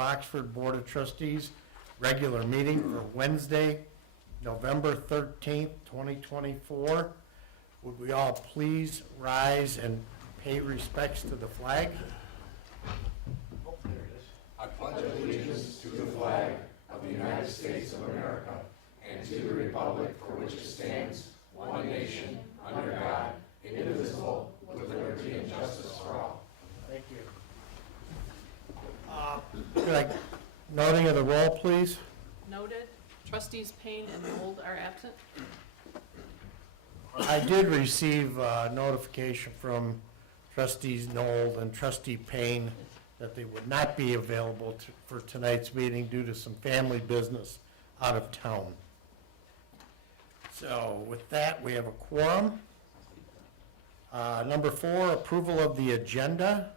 Oxford Board of Trustees, regular meeting for Wednesday, November 13th, 2024. Would we all please rise and pay respects to the flag? Oh, there it is. I pledge allegiance to the flag of the United States of America and to the republic for which it stands, one nation, under God, indivisible, with liberty and justice for all. Thank you. Could I, noting of the roll, please? Noted. Trustees Payne and Gold are absent. I did receive notification from trustees Knoll and trustee Payne that they would not be available for tonight's meeting due to some family business out of town. So with that, we have a quorum. Number 4, approval of the agenda.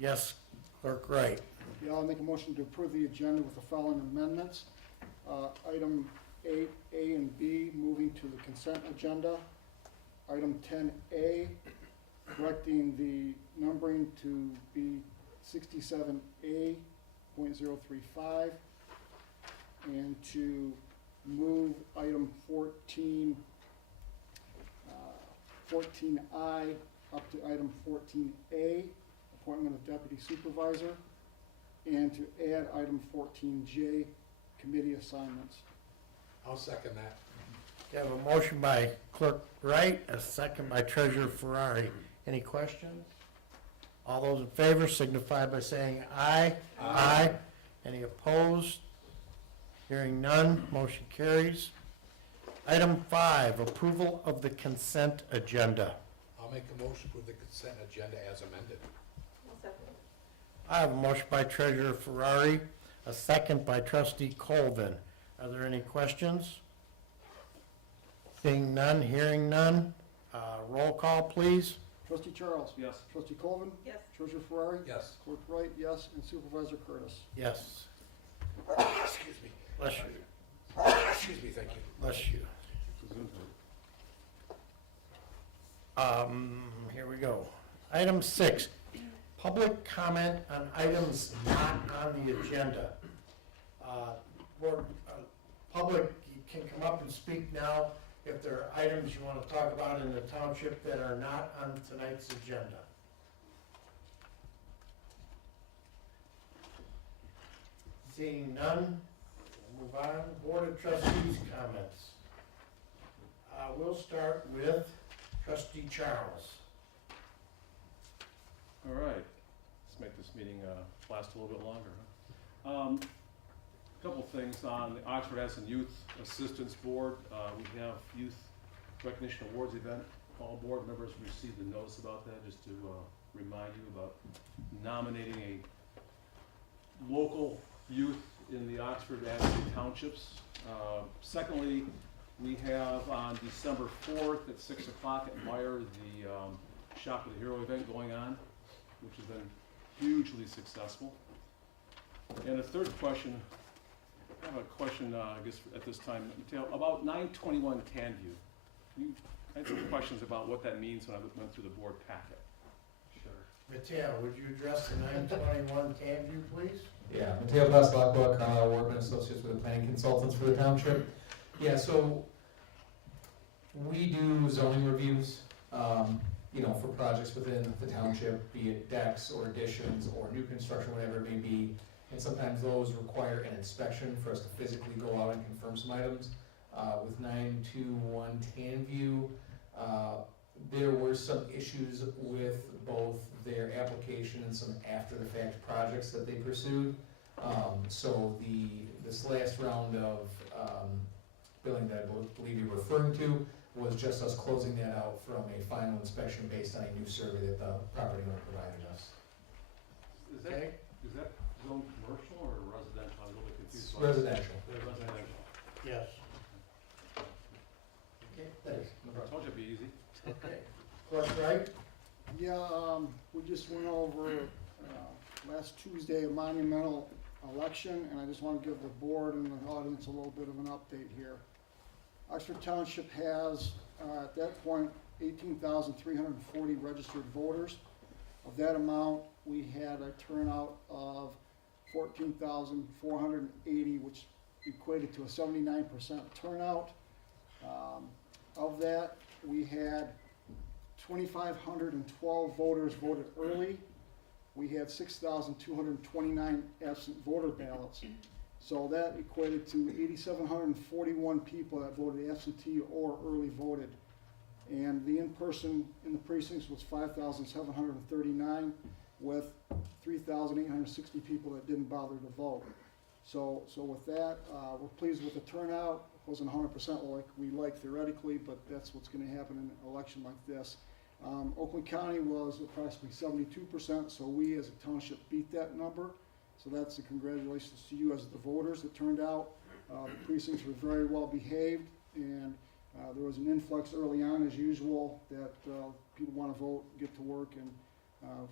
Yes, Clerk Wright. Yeah, I'll make a motion to approve the agenda with the following amendments. Item 8A and B, moving to the consent agenda. Item 10A, correcting the numbering to be 67A.035, and to move item 14I up to item 14A, appointment of deputy supervisor, and to add item 14J, committee assignments. I'll second that. We have a motion by Clerk Wright, a second by Treasurer Ferrari. Any questions? All those in favor signify by saying aye. Aye. Any opposed? Hearing none, motion carries. Item 5, approval of the consent agenda. I'll make a motion with the consent agenda as amended. I have a motion by Treasurer Ferrari, a second by Trustee Colvin. Are there any questions? Seeing none, hearing none, roll call, please. Trustee Charles? Yes. Trustee Colvin? Yes. Treasurer Ferrari? Yes. Clerk Wright, yes, and Supervisor Curtis. Yes. Excuse me. Bless you. Excuse me, thank you. Bless you. Here we go. Item 6, public comment on items not on the agenda. Public, you can come up and speak now if there are items you want to talk about in the township that are not on tonight's agenda. Seeing none, we'll move on. Board of Trustees comments. We'll start with Trustee Charles. All right, let's make this meeting last a little bit longer. A couple things on the Oxford Assistant Youth Assistance Board. We have Youth Recognition Awards event. All board members received a notice about that, just to remind you about nominating a local youth in the Oxford Assistant Townships. Secondly, we have on December 4th at 6 o'clock at Meyer the Shop of the Hero event going on, which has been hugely successful. And the third question, I have a question, I guess, at this time, Mateo, about 921 Tanview. I had some questions about what that means when I went through the board packet. Sure. Mateo, would you address the 921 Tamview, please? Yeah, Mateo Pasquacqua, Carlisle Workman Associates with the planning consultants for the township. Yeah, so we do zoning reviews, for projects within the township, be it decks or additions or new construction, whatever it may be. And sometimes those require an inspection for us to physically go out and confirm some items. With 921 Tanview, there were some issues with both their application and some after-the-fact projects that they pursued. So this last round of billing that I believe you're referring to was just us closing that out from a final inspection based on a new survey that the property owner provided us. Is Okay. that zone commercial or residential? I'm a little bit confused. Residential. Residential. Yes. Okay, thanks. I told you it'd be easy. Okay. Clerk Wright? Yeah, we just went over last Tuesday a monumental election, and I just want to give the board and the audience a little bit of an update here. Oxford Township has, at that point, 18,340 registered voters. Of that amount, we had a turnout of 14,480, which equated to a 79% turnout. Of that, we had 2,512 voters voted early. We had 6,229 absent voter ballots. So that equated to 8,741 people that voted absentee or early voted. And the in-person in the precincts was 5,739 with 3,860 people that didn't bother to vote. So with that, we're pleased with the turnout. It wasn't 100% like we like theoretically, but that's what's going to happen in an election like this. Oakland County was approximately 72%, so we as a township beat that number. So that's a congratulations to you as the voters that turned out. The precincts were very well behaved, and there was an influx early on as usual that people want to vote, get to work, and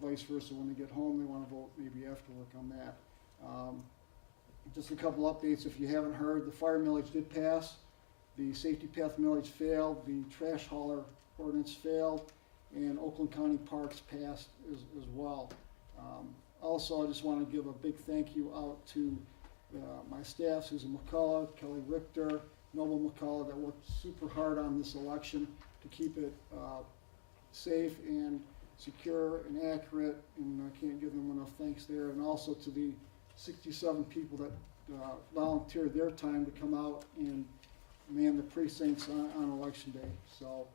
vice versa. When they get home, they want to vote maybe after work on that. Just a couple updates if you haven't heard. The fire millage did pass. The safety path millage failed. The trash hauler ordinance failed. And Oakland County Parks passed as well. Also, I just want to give a big thank you out to my staff, Susan McCullough, Kelly Richter, Noble McCullough, that worked super hard on this election to keep it safe and secure and accurate, and I can't give them enough thanks there. And also to the 67 people that volunteered their time to come out and man the precincts on election day. So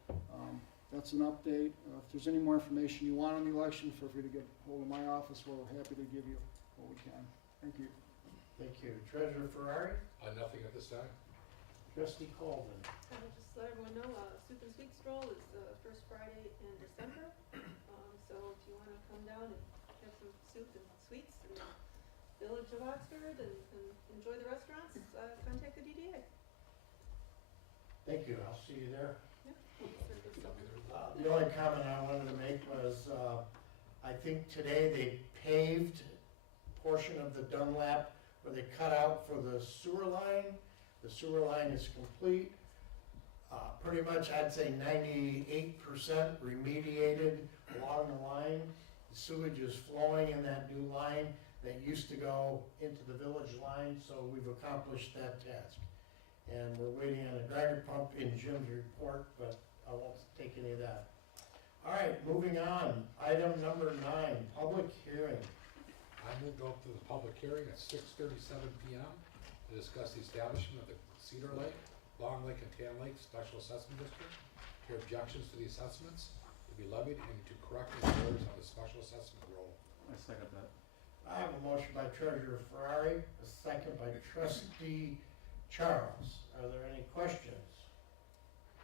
that's an update. If there's any more information you want on the election, feel free to get hold of my office. We're happy to give you what we can. Thank you. Thank you. Treasurer Ferrari? Nothing at this time. Trustee Colvin? I'll just let everyone know, Soup and Sweet Stroll is the first Friday in December. So if you want to come down and have some soup and sweets in the village of Oxford and enjoy the restaurants, contact the DDA. Thank you. I'll see you there. Yeah. The only comment I wanted to make was, I think today they paved portion of the Dunlap where they cut out for the sewer line. The sewer line is complete. Pretty much, I'd say 98% remediated along the line. The sewage is flowing in that new line that used to go into the village line, so we've accomplished that task. And we're waiting on a grinder pump in Jim's report, but I won't take any of that. All right, moving on. Item number 9, public hearing. I move to open the public hearing at 6:37 p.m. to discuss the establishment of the Cedar Lake, Long Lake, and Tan Lake Special Assessment District. Hear objections to the assessments to be levied and to correct the errors on the special assessment roll. I second that. I have a motion by Treasurer Ferrari, a second by Trustee Charles. Are there any questions?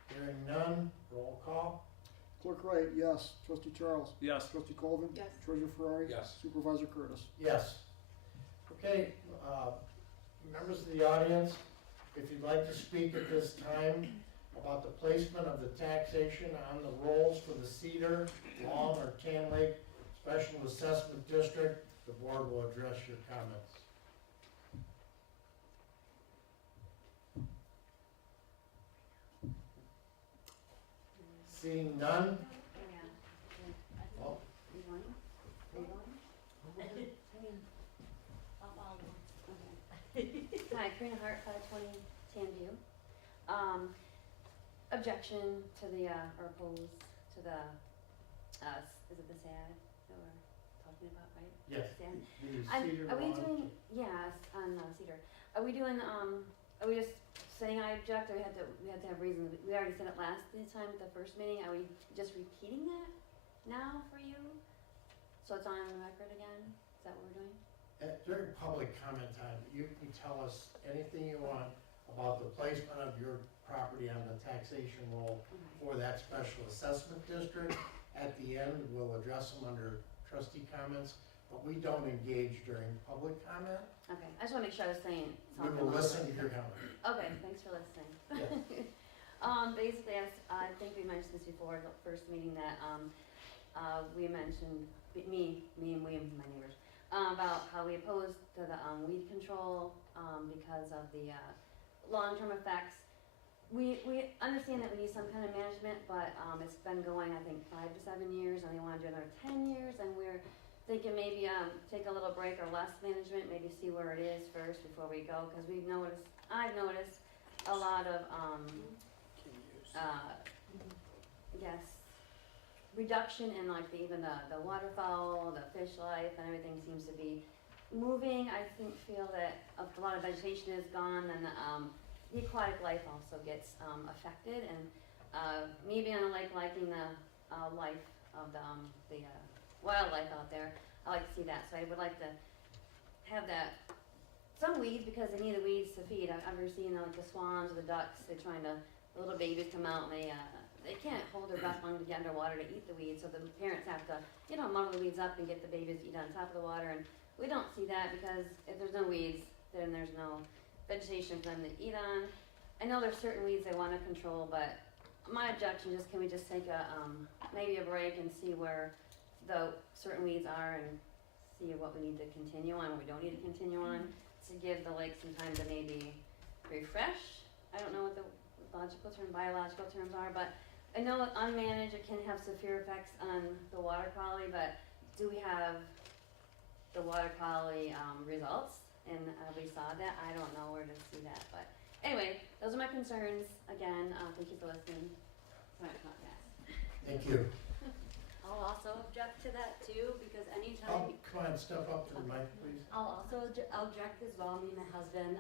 Hearing none, roll call. Clerk Wright, yes. Trustee Charles? Yes. Trustee Colvin? Yes. Treasurer Ferrari? Yes. Supervisor Curtis? Yes. Okay, members of the audience, if you'd like to speak at this time about the placement of the taxation on the rolls for the Cedar, Long, or Tan Lake Special Assessment District, the board will address your comments. Seeing none? Oh, Hi, Karina Hart, 520 Sandview. Objection to the, or opposed to the, is it the SAD that we're talking about, right? yes. SAD. The Cedar Are we Lawn- doing, yes, on Cedar. Are we doing, are we just saying I object, or we have to have reasons? We already said it last time at the first meeting. Are we just repeating that now for you? So it's on the record again? Is that what we're doing? During public comment time, you can tell us anything you want about the placement of your property on the taxation roll for that special assessment district. At the end, we'll address them under trustee comments, but we don't engage during public comment. Okay, I just want to make sure I was saying We something. will along listen to those your lines. comment. Okay, thanks for listening. Yes. Basically, I think we mentioned this before, the first meeting, that, we mentioned, me and we and my neighbors, about how we opposed to the, weed control, because of the, long-term effects. We understand that we need some kind of management, but, it's been going, I think, 5 to 7 years, and they wanna do another 10 years, and we're thinking maybe, take a little break or less management, maybe see where it is first before we go, cause I've noticed a lot of, yes, reduction in like even the waterfowl, the fish life, and everything seems to be moving. I feel that a lot of vegetation is gone, and the aquatic life also gets affected. And me being on a lake, liking the life of the wildlife out there, I like to see that. So I would like to have that. Some weeds, because they need the weeds to feed. I've ever seen like the swans or the ducks. They're trying to, the little babies come out and they can't hold their breath long to get underwater to eat the weeds, so the parents have to, muddle the weeds up and get the babies to eat on top of the water, and we don't see that because if there's no weeds, then there's no vegetation for them to eat on. I know there's certain weeds they want to control, but my objection is, can we just take maybe a break and see where the certain weeds are and see what we need to continue on, what we don't need to continue on, to give the lake some time to maybe refresh. I don't know what the biological terms are, but I know unmanaged, it can have severe effects on the water quality, but do we have the water quality results? And we saw that. I don't know where to see that, but anyway, those are my concerns. Again, thank you for listening. Sorry, not fast. Thank you. I'll also object to that too, because Oh, anytime, come on, step up to the mic, please. I'll also object as well, me and my husband.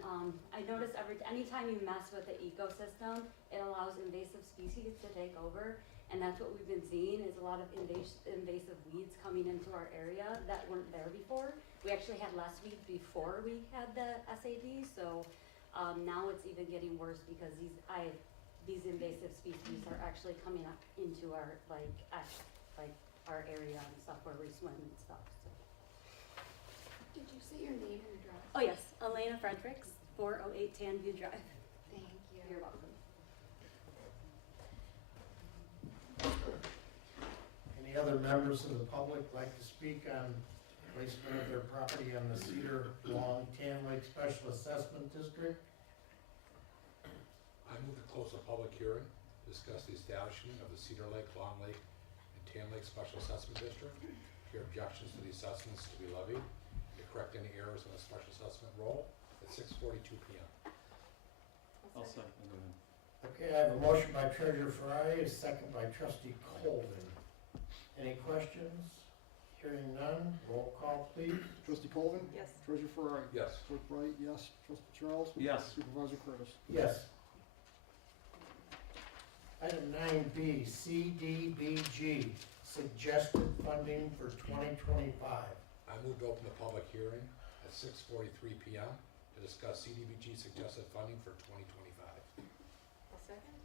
I notice anytime you mess with the ecosystem, it allows invasive species to take over. And that's what we've been seeing, is a lot of invasive weeds coming into our area that weren't there before. We actually had less weeds before we had the SAD, so now it's even getting worse because these invasive species are actually coming up into our our area and stuff where we swim and stuff. So. Did you say your name and address? Oh yes, Elena Fredericks, 408 Tanview Drive. Thank you. You're welcome. Any other members of the public like to speak on placement of their property on the Cedar Long Tan Lake Special Assessment District? I move to close the public hearing, discuss the establishment of the Cedar Lake, Long Lake, and Tan Lake Special Assessment District, hear objections to the assessments to be levied, and to correct any errors in the special assessment roll at 6:42 p.m. I'll second. Go ahead. Okay, I have a motion by Treasurer Ferrari, a second by Trustee Colvin. Any questions? Hearing none, roll call please. Trustee Colvin? Yes. Treasurer Ferrari? Yes. Clerk Wright, yes. Trustee Charles? Yes. Supervisor Curtis? Yes. Item 9B, CDBG, suggested funding for 2025. I move to open the public hearing at 6:43 p.m. to discuss CDBG suggested funding for 2025. I'll second.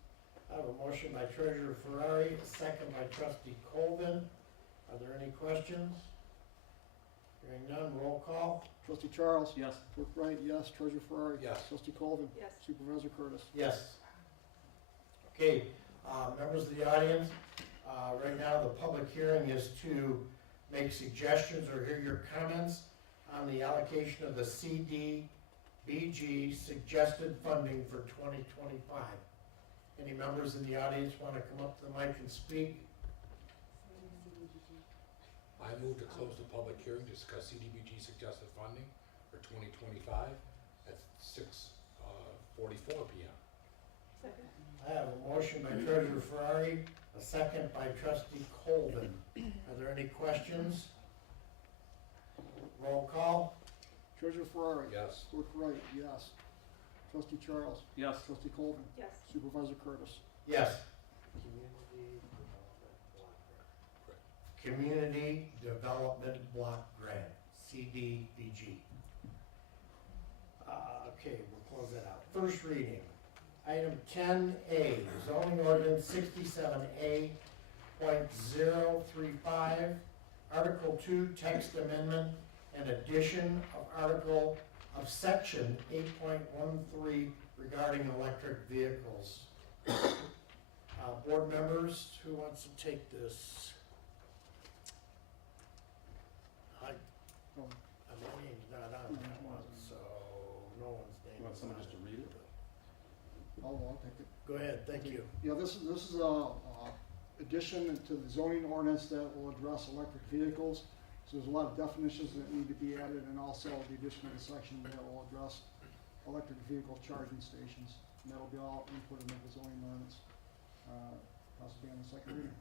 I have a motion by Treasurer Ferrari, a second by Trustee Colvin. Are there any questions? Hearing none, roll call. Trustee Charles? Yes. Clerk Wright, yes. Treasurer Ferrari? Yes. Trustee Colvin? Yes. Supervisor Curtis? Yes. Okay, members of the audience, right now the public hearing is to make suggestions or hear your comments on the allocation of the CDBG suggested funding for 2025. Any members in the audience want to come up to the mic and speak? I move to close the public hearing to discuss CDBG suggested funding for 2025 at 6:44 p.m. Second. I have a motion by Treasurer Ferrari, a second by Trustee Colvin. Are there any questions? Roll call. Treasurer Ferrari? Yes. Clerk Wright, yes. Trustee Charles? Yes. Trustee Colvin? Yes. Supervisor Curtis? Yes. Community Development Block Grant, CDBG. Okay, we'll close that out. First reading, item 10A, zoning ordinance 67A.035, Article 2, text amendment and addition of article of section 8.13 regarding electric vehicles. Board members, who wants to take this? My name's not on that one, so no one's name You want is someone on just to it. read it? I'll take it. Go ahead, thank you. Yeah, this is a addition to the zoning ordinance that will address electric vehicles. So there's a lot of definitions that need to be added, and also the addition of a section that will address electric vehicle charging stations. And that'll be all input into the zoning ordinance, possibly on the second reading.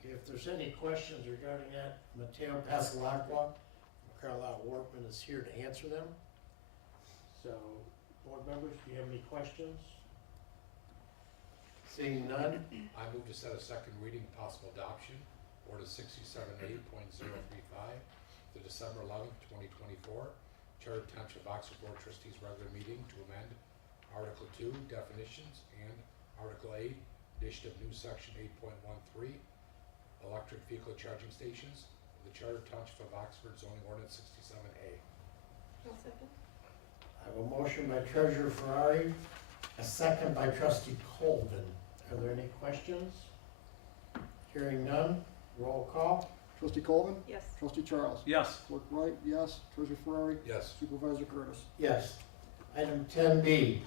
Okay, if there's any questions regarding that, Mateo Pasalacqua, Carlisle Workman is here to answer them. So, board members, do you have any questions? Seeing none, I move to set a second reading and possible adoption, Order 67A.035, the December 11th, 2024, Charter Township Oxford Board of Trustees regular meeting to amend Article 2, definitions, and Article 8, addition of new section 8.13, electric vehicle charging stations, of the Charter Township of Oxford zoning ordinance 67A. I'll second. I have a motion by Treasurer Ferrari, a second by Trustee Colvin. Are there any questions? Hearing none, roll call. Trustee Colvin? Yes. Trustee Charles? Yes. Clerk Wright, yes. Treasurer Ferrari? Yes. Supervisor Curtis? Yes. Item 10B,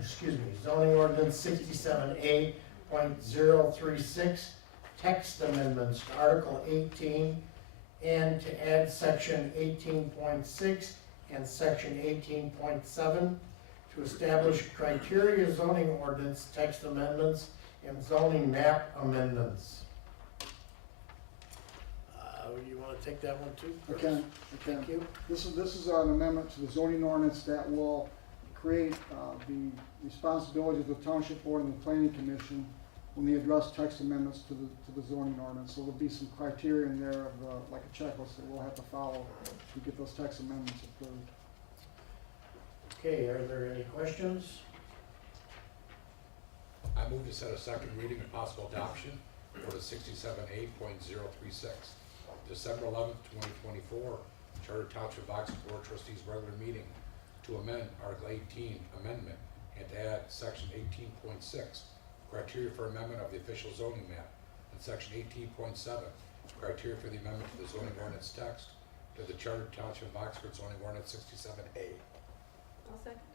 excuse me, zoning ordinance 67A.036, text amendments to Article 18 and to add section 18.6 and section 18.7 to establish criteria zoning ordinance text amendments and zoning map amendments. You want to take that one too? I can. Thank you. This is an amendment to the zoning ordinance that will create the responsibility of the Township Board and the Planning Commission when they address text amendments to the zoning ordinance. So there'll be some criteria in there of like a checklist that we'll have to follow to get those text amendments approved. Okay, are there any questions? I move to set a second reading and possible adoption, Order 67A.036, December 11th, 2024, Charter Township Oxford Board of Trustees regular meeting to amend Article 18 amendment and to add section 18.6, criteria for amendment of the official zoning map, and section 18.7, criteria for the amendment to the zoning ordinance text to the Charter Township of Oxford zoning ordinance 67A. I'll second.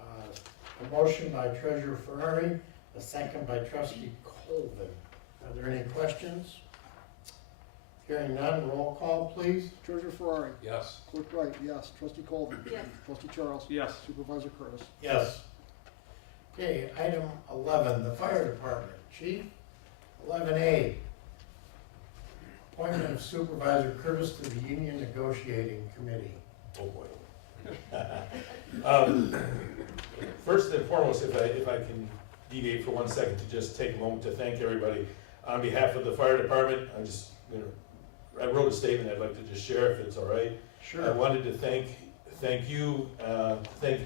A motion by Treasurer Ferrari, a second by Trustee Colvin. Are there any questions? Hearing none, roll call, please. Treasurer Ferrari? Yes. Clerk Wright, yes. Trustee Colvin? Yes. Trustee Charles? Yes. Supervisor Curtis? Yes. Okay, item 11, the Fire Department. Chief, 11A, appointment of Supervisor Curtis to the Union Negotiating Committee. Oh, boy. First and foremost, if I can deviate for 1 second to just take a moment to thank everybody. On behalf of the fire department, I wrote a statement I'd like to just share if it's all right. I wanted to thank you, thank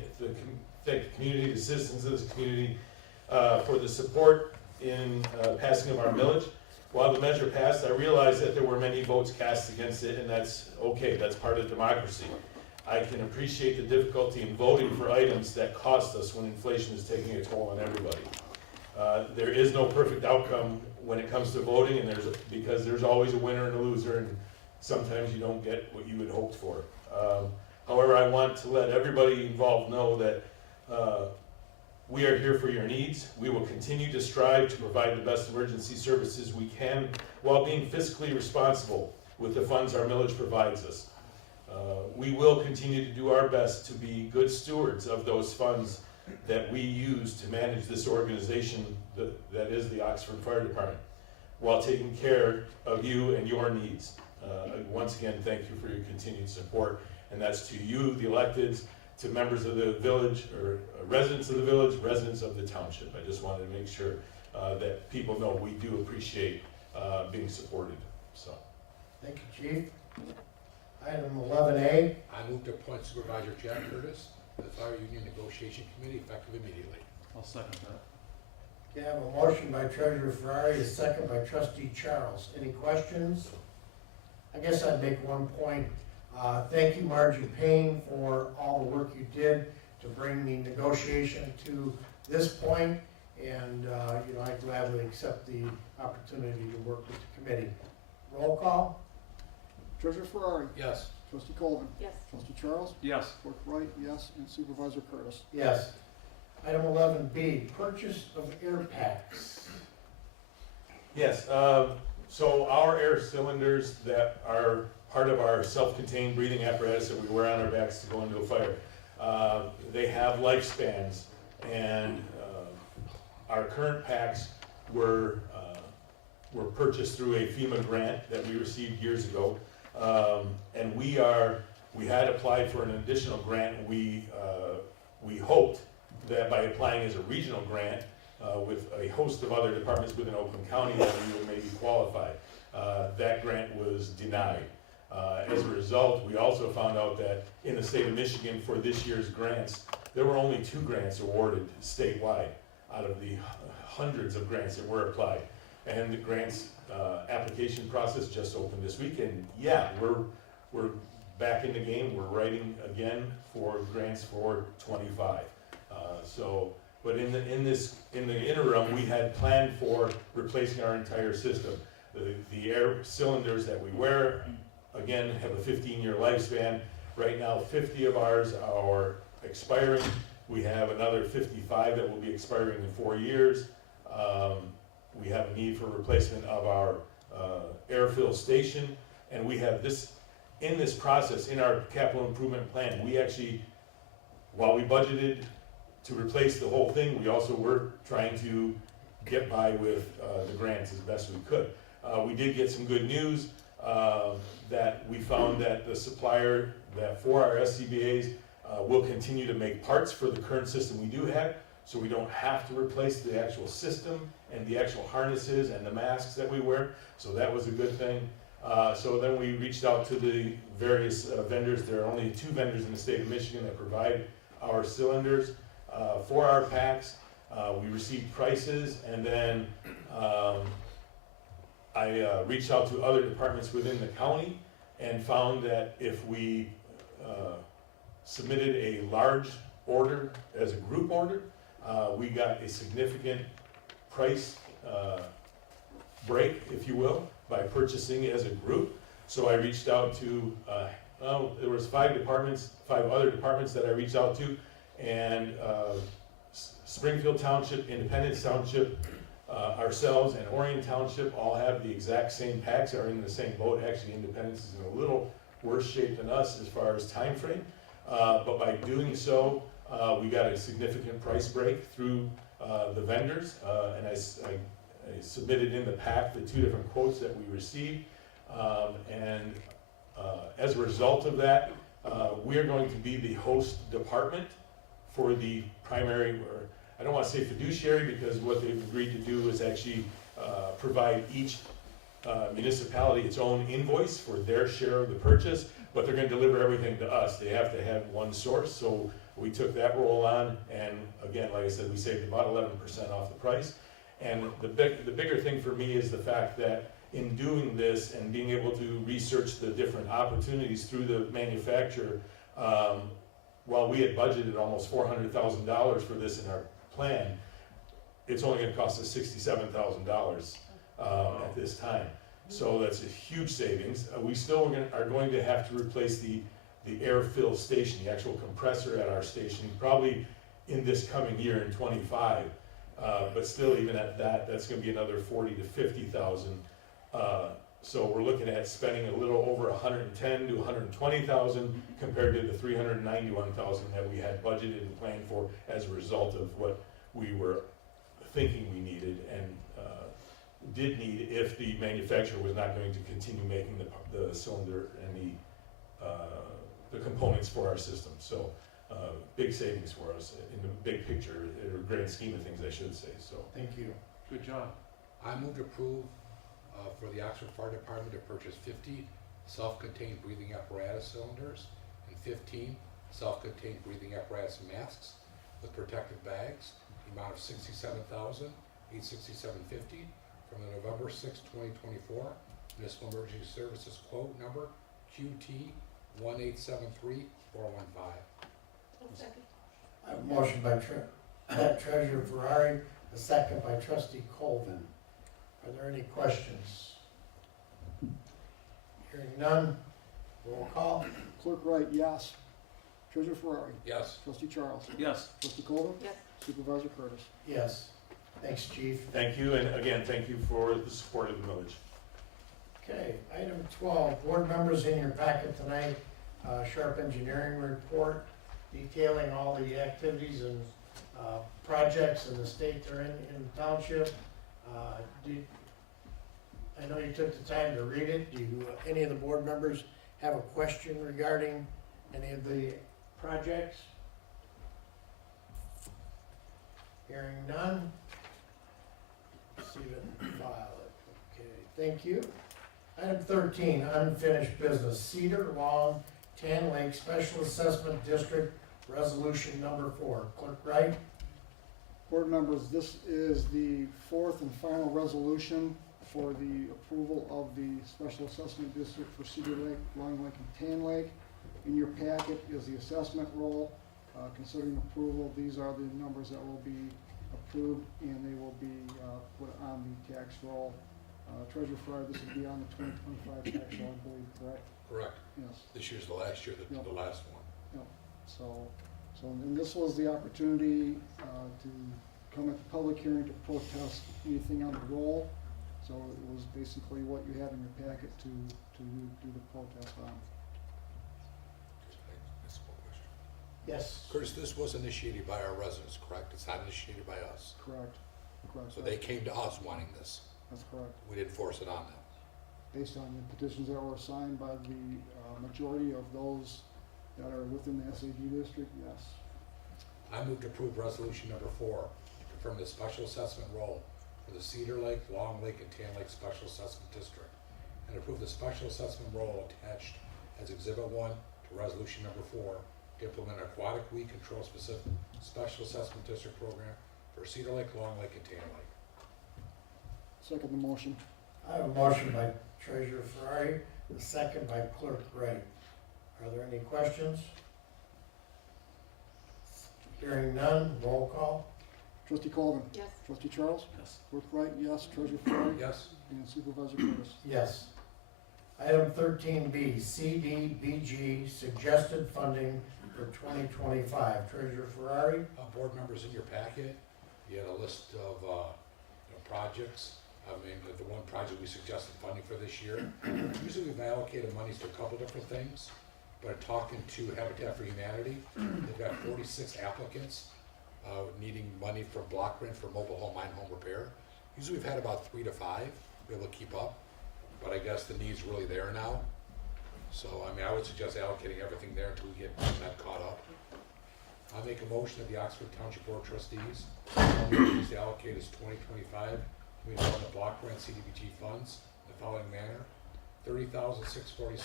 the community, the citizens of this community, for the support in passing of our millage. While the measure passed, I realized that there were many votes cast against it, and that's okay, that's part of democracy. I can appreciate the difficulty in voting for items that cost us when inflation is taking a toll on everybody. There is no perfect outcome when it comes to voting, and because there's always a winner and a loser, and sometimes you don't get what you had hoped for. However, I want to let everybody involved know that we are here for your needs. We will continue to strive to provide the best emergency services we can while being fiscally responsible with the funds our millage provides us. We will continue to do our best to be good stewards of those funds that we use to manage this organization that is the Oxford Fire Department, while taking care of you and your needs. Once again, thank you for your continued support, and that's to you, the electeds, to members of the village, or residents of the village, residents of the township. I just wanted to make sure that people know we do appreciate being supported, so. Thank you, Chief. Item 11A, I move to appoint Supervisor Jack Curtis to the Fire Union Negotiation Committee effective immediately. I'll second that. okay, I have a motion by Treasurer Ferrari, a second by Trustee Charles. Any questions? I guess I'd make one point. Thank you, Margie Payne, for all the work you did to bring the negotiation to this point, and I gladly accept the opportunity to work with the committee. Roll call? Treasurer Ferrari? Yes. Trustee Colvin? Yes. Trustee Charles? Yes. Clerk Wright, yes. And Supervisor Curtis? Yes. Item 11B, purchase of air packs. Yes, So our air cylinders that are part of our self-contained breathing apparatus that we wear on our backs to go into a fire, they have lifespans, and our current packs were purchased through a FEMA grant that we received years ago, and we had applied for an additional grant. We hoped that by applying as a regional grant with a host of other departments within Oakland County that we would maybe qualify. That grant was denied. As a result, we also found out that in the state of Michigan for this year's grants, there were only 2 grants awarded statewide out of the hundreds of grants that were applied. And the grants application process just opened this week, and yeah, we're back in the game. We're writing again for grants for 25. But in the interim, we had planned for replacing our entire system. The air cylinders that we wear, again, have a 15-year lifespan. Right now, 50 of ours are expiring. We have another 55 that will be expiring in 4 years. We have a need for replacement of our air fill station, and we have this, in this process, in our capital improvement plan, we actually, while we budgeted to replace the whole thing, we also were trying to get by with the grants as best we could. We did get some good news that we found that the supplier that for our SCBA's will continue to make parts for the current system we do have, so we don't have to replace the actual system and the actual harnesses and the masks that we wear. So that was a good thing. So then we reached out to the various vendors. There are only 2 vendors in the state of Michigan that provide our cylinders for our packs. We received prices, and then I reached out to other departments within the county and found that if we submitted a large order as a group order, we got a significant price break, if you will, by purchasing as a group. So I reached out to, there was 5 other departments that I reached out to, and Springfield Township, Independence Township, ourselves, and Orion Township all have the exact same packs, are in the same boat. Actually, Independence is in a little worse shape than us as far as time frame. But by doing so, we got a significant price break through the vendors, and I submitted in the pack the 2 different quotes that we received. And as a result of that, we are going to be the host department for the primary, or I don't want to say fiduciary, because what they've agreed to do is actually provide each municipality its own invoice for their share of the purchase, but they're going to deliver everything to us. They have to have one source, so we took that role on, and again, like I said, we saved about 11% off the price. And the bigger thing for me is the fact that in doing this and being able to research the different opportunities through the manufacturer, while we had budgeted almost $400,000 for this in our plan, it's only going to cost us $67,000 at this time. So that's a huge savings. We still are going to have to replace the air fill station, the actual compressor at our station, probably in this coming year in 25. But still, even at that, that's going to be another $40,000 to $50,000. So we're looking at spending a little over $110,000 to $120,000 compared to the $391,000 that we had budgeted and planned for as a result of what we were thinking we needed and did need if the manufacturer was not going to continue making the cylinder and the components for our system. So big savings for us in the big picture, or grand scheme of things, I should say. So Thank you. Good job. I move to approve for the Oxford Fire Department to purchase 50 self-contained breathing apparatus cylinders and 15 self-contained breathing apparatus masks with protective bags, the amount of $67,867.50 from the November 6, 2024 Municipal Emergency Services quote number QT1873415. Second. I have a motion by Treasurer Ferrari, a second by Trustee Colvin. Are there any questions? Hearing none, roll call. Clerk Wright, yes. Treasurer Ferrari. Yes. Trustee Charles. Yes. Trustee Colvin. Yes. Supervisor Curtis. Yes. Thanks, Chief. thank you, and again, thank you for the support of the village. Okay, item 12, board members in your packet tonight, Sharp Engineering report detailing all the activities and projects in the state they're in the township. I know you took the time to read it. Do you, any of the board members have a question regarding any of the projects? Hearing none. Receive it and file it. Okay, thank you. Item 13, unfinished business, Cedar Lawn, Tan Lake Special Assessment District, resolution number 4. Clerk Wright? Board members, this is the fourth and final resolution for the approval of the Special Assessment District for Cedar Lake, Long Lake, and Tan Lake. In your packet is the assessment roll. Considering approval, these are the numbers that will be approved, and they will be put on the tax roll. Treasurer Fryer, this will be on the 2025 tax roll, I believe, correct? Correct. Yes. This year's the last year, Yep. the last one. And this was the opportunity to come at the public hearing to protest anything on the roll. So it was basically what you have in your packet to do the protest on. That's a question. Yes. Curtis, this was initiated by our residents, correct? It's not initiated by us. Correct. Correct. So they came to us wanting this. That's correct. We didn't force it on them. Based on the petitions that were signed by the majority of those that are within the SAD district, yes. I move to approve resolution number 4, to confirm the special assessment roll for the Cedar Lake, Long Lake, and Tan Lake Special Assessment District, and approve the special assessment roll attached as Exhibit 1 to resolution number 4 to implement aquatic weed control specific special assessment district program for Cedar Lake, Long Lake, and Tan Lake. Second the motion. I have a motion by Treasurer Ferrari, a second by Clerk Wright. Are there any questions? Hearing none, roll call. Trustee Colvin. Yes. Trustee Charles. Yes. Clerk Wright, yes. Treasurer Ferrari. Yes? And Supervisor Curtis. Yes. Item 13B, CDBG, suggested funding for 2025. Treasurer Ferrari? Board members, in your packet, you had a list of projects. I mean, the one project we suggested funding for this year. Usually we've allocated monies to a couple different things, but talking to Habitat for Humanity, they've got 46 applicants needing money for block grant for mobile home, mine home repair. Usually we've had about 3 to 5, be able to keep up, but I guess the need's really there now. So, I mean, I would suggest allocating everything there until we get that caught up. I make a motion that the Oxford Township Board of Trustees, to allocate as 2025 we know the block grant CDBG funds in the following manner: $30,647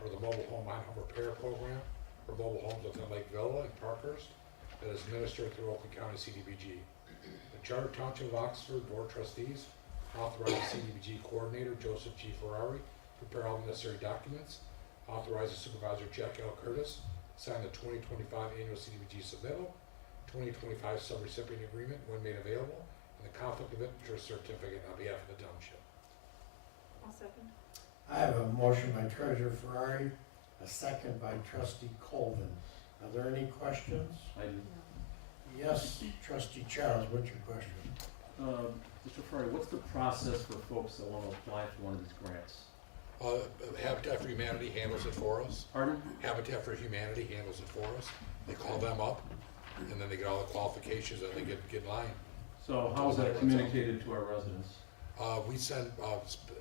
for the mobile home mine home repair program for mobile homes within Lake Villa and Parkhurst that is administered through Oakland County CDBG. The Charter Township of Oxford Board of Trustees authorize CDBG coordinator Joseph G. Ferrari to prepare all the necessary documents. Authorize Supervisor Jack L. Curtis sign the 2025 annual CDBG submittal, 2025 subrecipient agreement when made available, and the conflict of interest certificate on behalf of the township. I'll second. I have a motion by Treasurer Ferrari, a second by Trustee Colvin. Are there any questions? I do. Yes, Trustee Charles, what's your question? Mr. Ferrari, what's the process for folks that want to apply for one of these grants? Habitat for Humanity handles it for us. Pardon? Habitat for Humanity handles it for us. They call them up, and then they get all the qualifications, and they get in line. So how is that communicated to our residents? We send,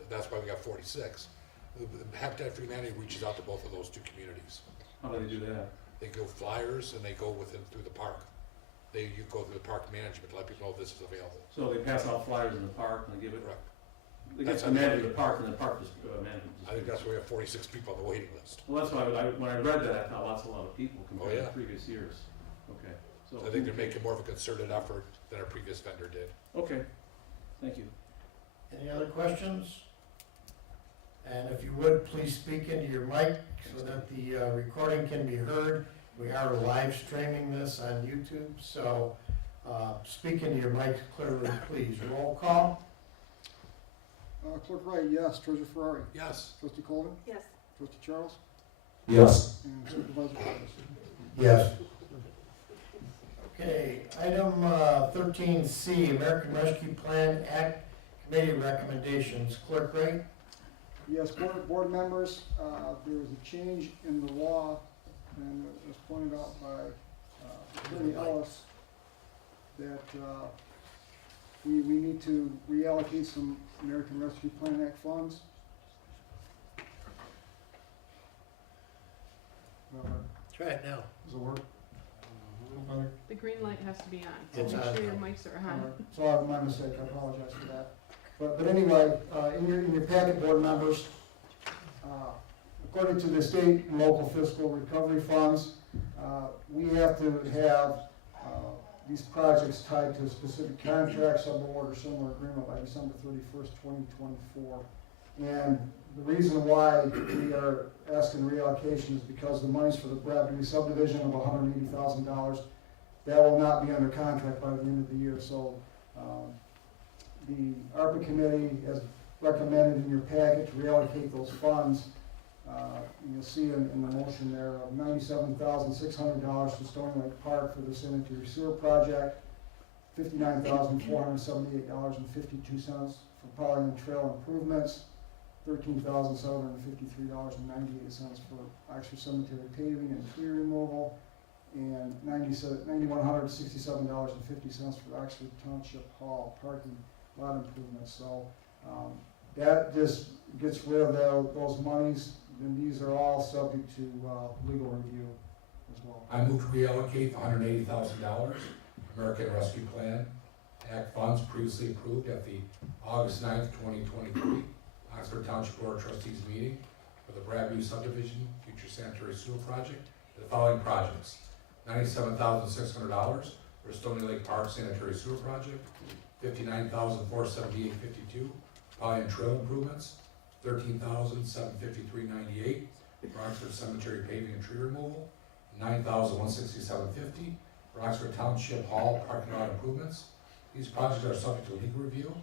that's why we got 46. Habitat for Humanity reaches out to both of those two communities. How do they do that? They go flyers and they go through the park. You go through the park management to let people know this is available. So they pass out flyers in the park and they give it, Correct. they get That's to how they manage do the it. park and the park just manages. I think that's why we have 46 people on the waiting list. Well, that's why when I read that, I thought lots a lot of people compared yeah. to previous years. Okay. So I think they're making more of a concerted effort than our previous vendor did. Okay, thank you. Any other questions? And if you would, please speak into your mic so that the recording can be heard. We are live streaming this on YouTube, so speak into your mic clearly, please. Roll call. Clerk Wright, yes. Treasurer Ferrari. Yes. Trustee Colvin. Yes. Trustee Charles. Yes. And Supervisor Curtis. Yes. Okay, item 13C, American Rescue Plan Act Committee recommendations. Clerk Wright? Yes, board members, there was a change in the law, and it was pointed out by Attorney Ellis, that we need to reallocate some American Rescue Plan Act funds. Try it now. Does it work? The green light has to be on, It's so make on sure your now. mics are All on. right. So my mistake, I apologize for that. But anyway, in your packet, board members, according to the state and local fiscal recovery funds, we have to have these projects tied to a specific contract, subaward, or similar agreement by December 31st, 2024. And the reason why we are asking reallocation is because the monies for the Bradley subdivision of $180,000, that will not be under contract by the end of the year. So the ARPA committee has recommended in your packet to reallocate those funds. You'll see in the motion there of $97,600 to Stony Lake Park for the sanitary sewer project, $59,478.52 for Pollyant Trail improvements, $13,753.98 for Oxford Cemetery paving and tree removal, and $9,167.50 for Oxford Township Hall parking lot improvements. So that just gets rid of those monies, and these are all subject to legal review as well. I move to reallocate $180,000 American Rescue Plan Act funds previously approved at the August 9th, 2023 Oxford Township Board of Trustees meeting for the Bradview subdivision future sanitary sewer project to the following projects: $97,600 for Stony Lake Park sanitary sewer project, $59,478.52 Pollyant Trail improvements, $13,753.98 for Oxford Cemetery paving and tree removal, $9,167.50 for Oxford Township Hall parking lot improvements. These projects are subject to legal review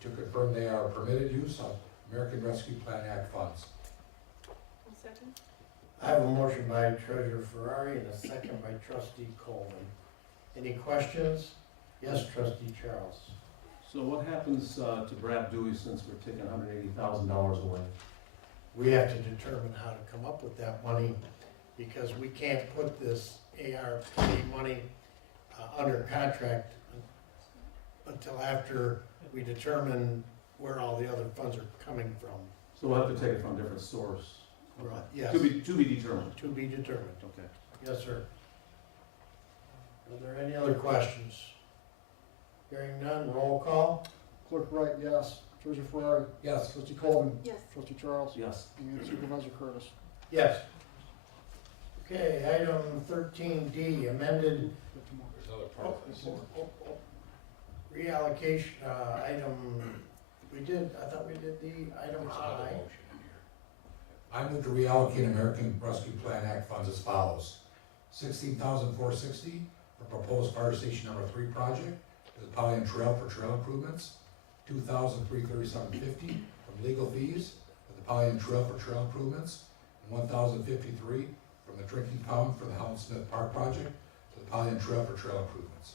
to confirm they are permitted use of American Rescue Plan Act funds. One second. I have a motion by Treasurer Ferrari and a second by Trustee Coleman. Any questions? Yes, Trustee Charles. So what happens to Brad Dewey since we're taking $180,000 away? We have to determine how to come up with that money, because we can't put this ARP money under contract until after we determine where all the other funds are coming from. So we'll have to take it from a different source. Yes, To be determined. to be determined. Okay. Yes, sir. Are there any other questions? Hearing none, roll call. Clerk Wright, yes. Treasurer Ferrari. Yes. Trustee Colvin. Yes. Trustee Charles. Yes. And Supervisor Curtis. Yes. Okay, item 13D, amended There's another part of this. reallocation, item, I thought we did the item There's another I. motion in here. I move to reallocate American Rescue Plan Act funds as follows: $16,460 for proposed fire station number 3 project to the Pollyant Trail for trail improvements, $2,337.50 from legal fees for the Pollyant Trail for trail improvements, and $1,053 from the drinking fountain for the Helen Smith Park project to the Pollyant Trail for trail improvements.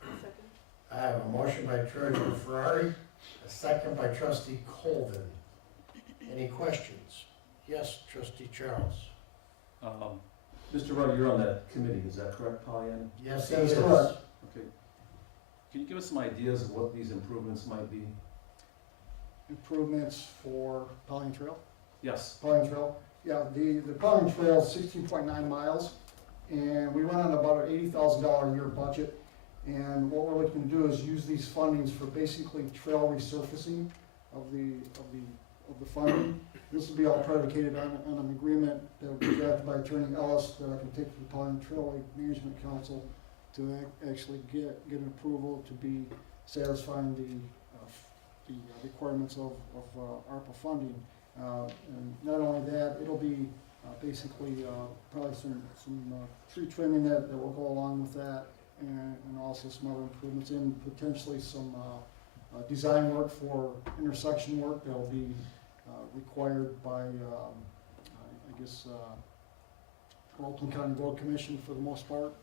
One second. I have a motion by Treasurer Ferrari, a second by Trustee Colvin. Any questions? Yes, Trustee Charles. Mr. Rudder, you're on that committee, is that correct, Pollyanna? Yes, he That is is. correct. Okay. Can you give us some ideas of what these improvements might be? Improvements for Pollyant Trail. Yes. Pollyant Trail. Yeah, the Pollyant Trail is 16.9 miles, and we run on about an $80,000 a year budget. And what we're looking to do is use these fundings for basically trail resurfacing of the funding. This will be all predicated on an agreement that will be drafted by Attorney Ellis that I can take to the Pollyant Trailway Management Council to actually get an approval to be satisfying the requirements of ARPA funding. And not only that, it'll be basically probably some tree trimming that will go along with that, and also some other improvements, and potentially some design work for intersection work that will be required by, I guess, Oakland County Road Commission for the most part.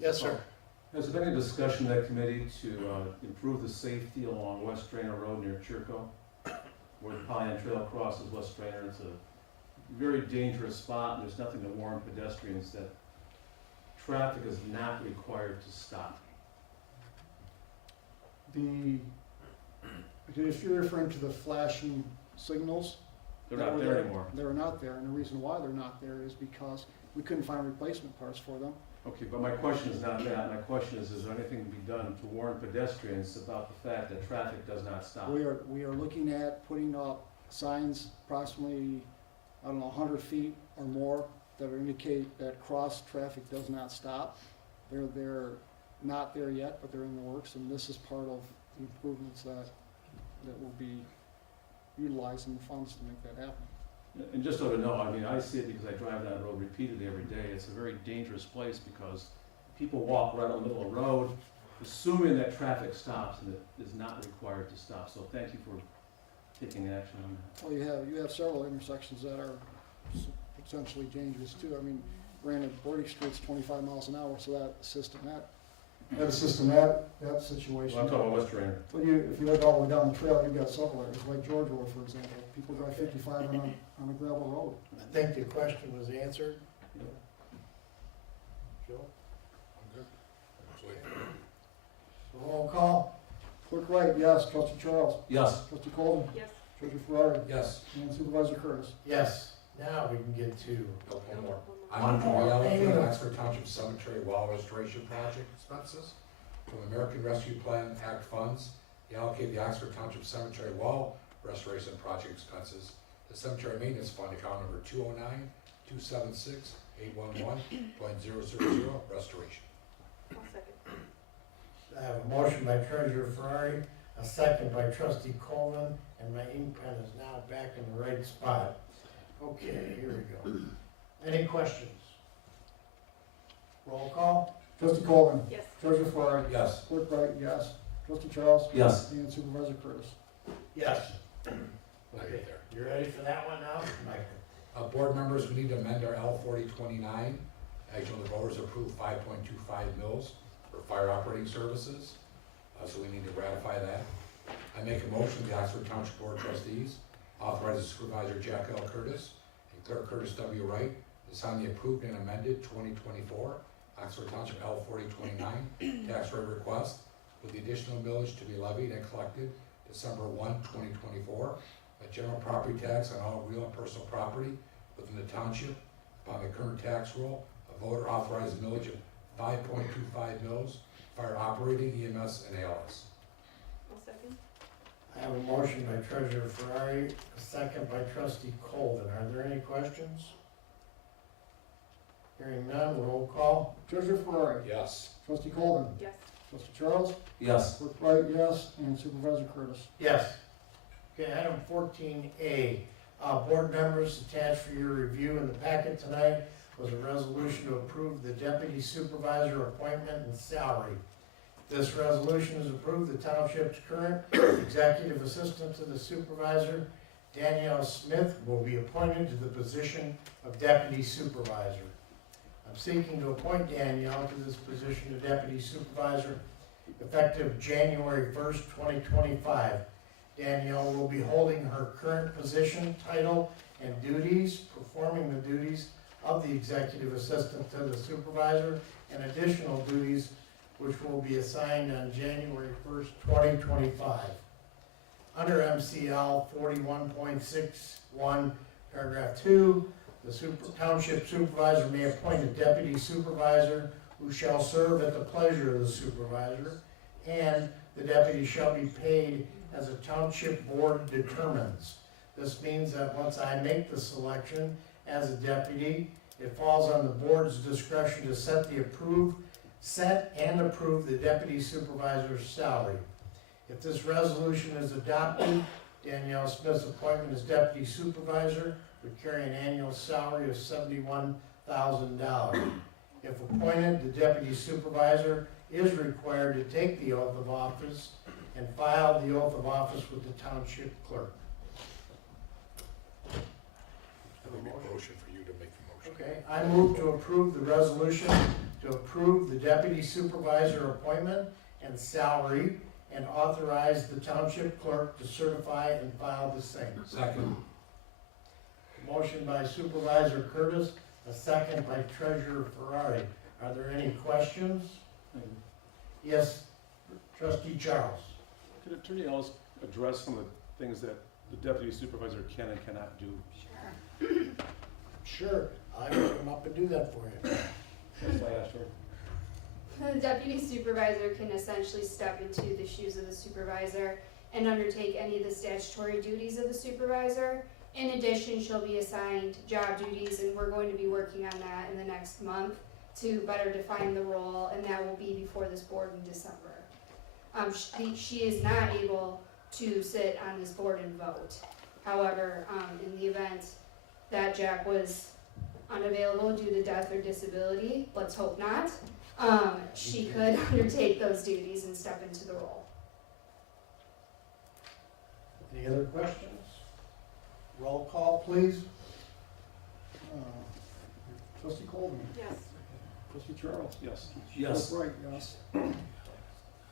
Yes, sir. Has there been any discussion in that committee to improve the safety along West Trainer Road near Chirco, where the Pollyant Trail crosses West Trainer? It's a very dangerous spot, and there's nothing to warn pedestrians that traffic is not required to stop. If you're referring to the flashing signals. They're that not were there anymore. They're not there, and the reason why they're not there is because we couldn't find replacement parts for them. Okay, but my question is not that. My question is there anything to be done to warn pedestrians about the fact that traffic does not stop? We are looking at putting up signs approximately, 100 feet or more that indicate that cross traffic does not stop. They're not there yet, but they're in the works, and this is part of the improvements that will be utilizing the funds to make that happen. And just so to know, I mean, I see it because I drive that road repeatedly every day. It's a very dangerous place because people walk right on the middle of the road, assuming that traffic stops, and it is not required to stop. So thank you for taking action on that. Well, you have several intersections that are potentially dangerous too. I mean, granted, Bordy Street's 25 miles an hour, so that assists in that situation. Well, I'm talking about West Trainer. But if you look all the way down the trail, you've got several areas, like George Road, for example. People drive 55 on a gravel road. I think the question was answered. Joe? Roll call? Clerk Wright, yes. Trustee Charles? Yes. Trustee Colvin? Yes. Treasurer Ferrari? Yes. And Supervisor Curtis? Yes. Now we can get to, No, one more. One I'm more. reallocating Oxford Township Cemetery Wall Restoration Project expenses from American Rescue Plan Act funds. Allocate the Oxford Township Cemetery Wall Restoration Project expenses to Cemetery Maintenance Fund account number 209-276-811.000 restoration. I'll second. I have a motion by Treasurer Ferrari, a second by Trustee Colvin, and my ink pen is now back in the right spot. Okay, here we go. Any questions? Roll call? Trustee Colvin? Yes. Treasurer Ferrari? Yes. Clerk Wright, yes. Trustee Charles? Yes. And Supervisor Curtis? Yes. Now Okay, you're there. you ready for that one now? Michael? Board members, we need to amend our L 4029. Actually, the voters approved 5.25 mils for fire operating services, so we need to ratify that. I make a motion the Oxford Township Board of Trustees authorize Supervisor Jack L. Curtis and Clerk Curtis W. Wright to sign the approved and amended 2024 Oxford Township L 4029 tax rate request with the additional millage to be levied and collected December 1, 2024, a general property tax on all real and personal property within the township upon the current tax roll, a voter authorized millage of 5.25 mils, fire operating, EMS, and ALS. I'll second. I have a motion by Treasurer Ferrari, a second by Trustee Colvin. Are there any questions? Hearing none, roll call? Treasurer Ferrari? Yes. Trustee Colvin? Yes. Trustee Charles? Yes. Clerk Wright, yes. And Supervisor Curtis? Yes. Okay, item 14A, board members, attached for your review in the packet tonight was a resolution to approve the deputy supervisor appointment and salary. This resolution is approved. The township's current executive assistant to the supervisor, Danielle Smith, will be appointed to the position of deputy supervisor. I'm seeking to appoint Danielle to this position of deputy supervisor effective January 1st, 2025. Danielle will be holding her current position, title, and duties, performing the duties of the executive assistant to the supervisor, and additional duties which will be assigned on January 1st, 2025. Under MCL 41.61, paragraph 2, the township supervisor may appoint a deputy supervisor who shall serve at the pleasure of the supervisor, and the deputy shall be paid as a township board determines. This means that once I make the selection as a deputy, it falls on the board's discretion to set and approve the deputy supervisor's salary. If this resolution is adopted, Danielle Smith's appointment as deputy supervisor would carry an annual salary of $71,000. If appointed, the deputy supervisor is required to take the oath of office and file the oath of office with the township clerk. I would make a motion for you to make the motion. Okay, I move to approve the resolution to approve the deputy supervisor appointment and salary and authorize the township clerk to certify and file the same. Second. Motion by Supervisor Curtis, a second by Treasurer Ferrari. Are there any questions? Yes, Trustee Charles. Could Attorney Ellis address some of the things that the deputy supervisor can and cannot do? Sure. Sure, I will come up and do that for you. That's why I asked her. The deputy supervisor can essentially step into the shoes of the supervisor and undertake any of the statutory duties of the supervisor. In addition, she'll be assigned job duties, and we're going to be working on that in the next month to better define the role, and that will be before this board in December. She is not able to sit on this board and vote. However, in the event that Jack was unavailable due to death or disability, let's hope not, she could undertake those duties and step into the role. Any other questions? Roll call, please. Trustee Colvin. Yes. Trustee Charles. Yes. Yes. Clerk Wright, yes.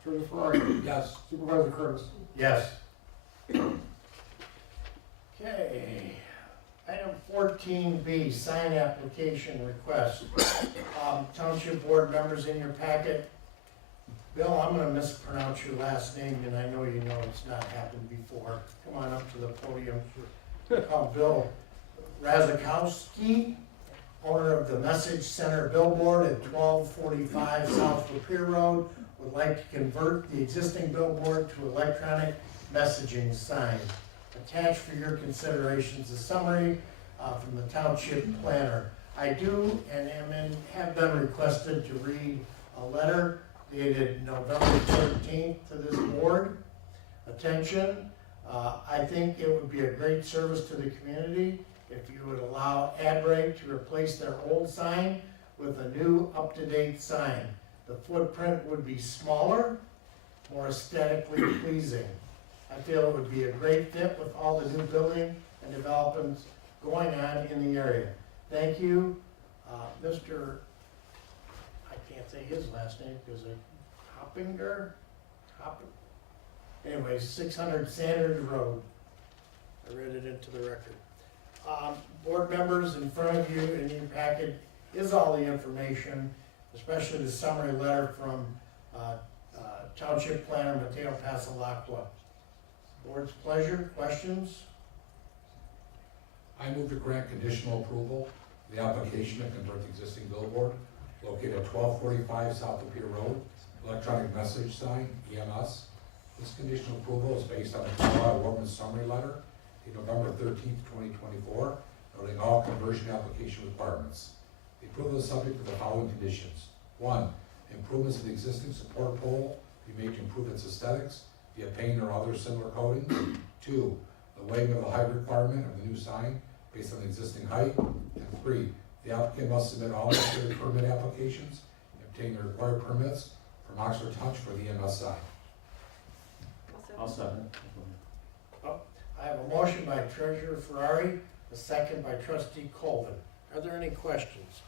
Treasurer Ferrari. Yes. Supervisor Curtis. Yes. Okay. Item 14B, sign application request. Township board members in your packet. Bill, I'm gonna mispronounce your last name, and I know you know it's not happened before. Come on up to the podium. Bill Razakowski, owner of the Message Center billboard at 1245 South Lapeer Road, would like to convert the existing billboard to electronic messaging sign. Attached for your considerations a summary from the township planner. I do and have been requested to read a letter dated November 13th to this board. Attention, I think it would be a great service to the community if you would allow AdRay to replace their old sign with a new up-to-date sign. The footprint would be smaller, more aesthetically pleasing. I feel it would be a great fit with all the new building and developments going on in the area. Thank you, Mr., I can't say his last name because Hoppinger? Anyways, 600 Sanders Road. I read it into the record. Board members, in front of you in your packet is all the information, especially the summary letter from Township Planner Mateo Pasalacqua. Board's pleasure, questions? I move to grant conditional approval of the application to convert the existing billboard located at 1245 South Lapeer Road, electronic message sign, EMS. This conditional approval is based on the Colorado Woman's summary letter dated November 13th, 2024, noting all conversion application requirements. The approval is subject to the following conditions. 1, improvements to the existing support pole be made to improve its aesthetics via paint or other similar coatings. 2, the waiving of the height requirement of the new sign based on the existing height. And 3, the applicant must submit all necessary permit applications and obtain the required permits from Oxford Touch for the EMS sign. I'll second. I have a motion by Treasurer Ferrari, a second by Trustee Colvin. Are there any questions?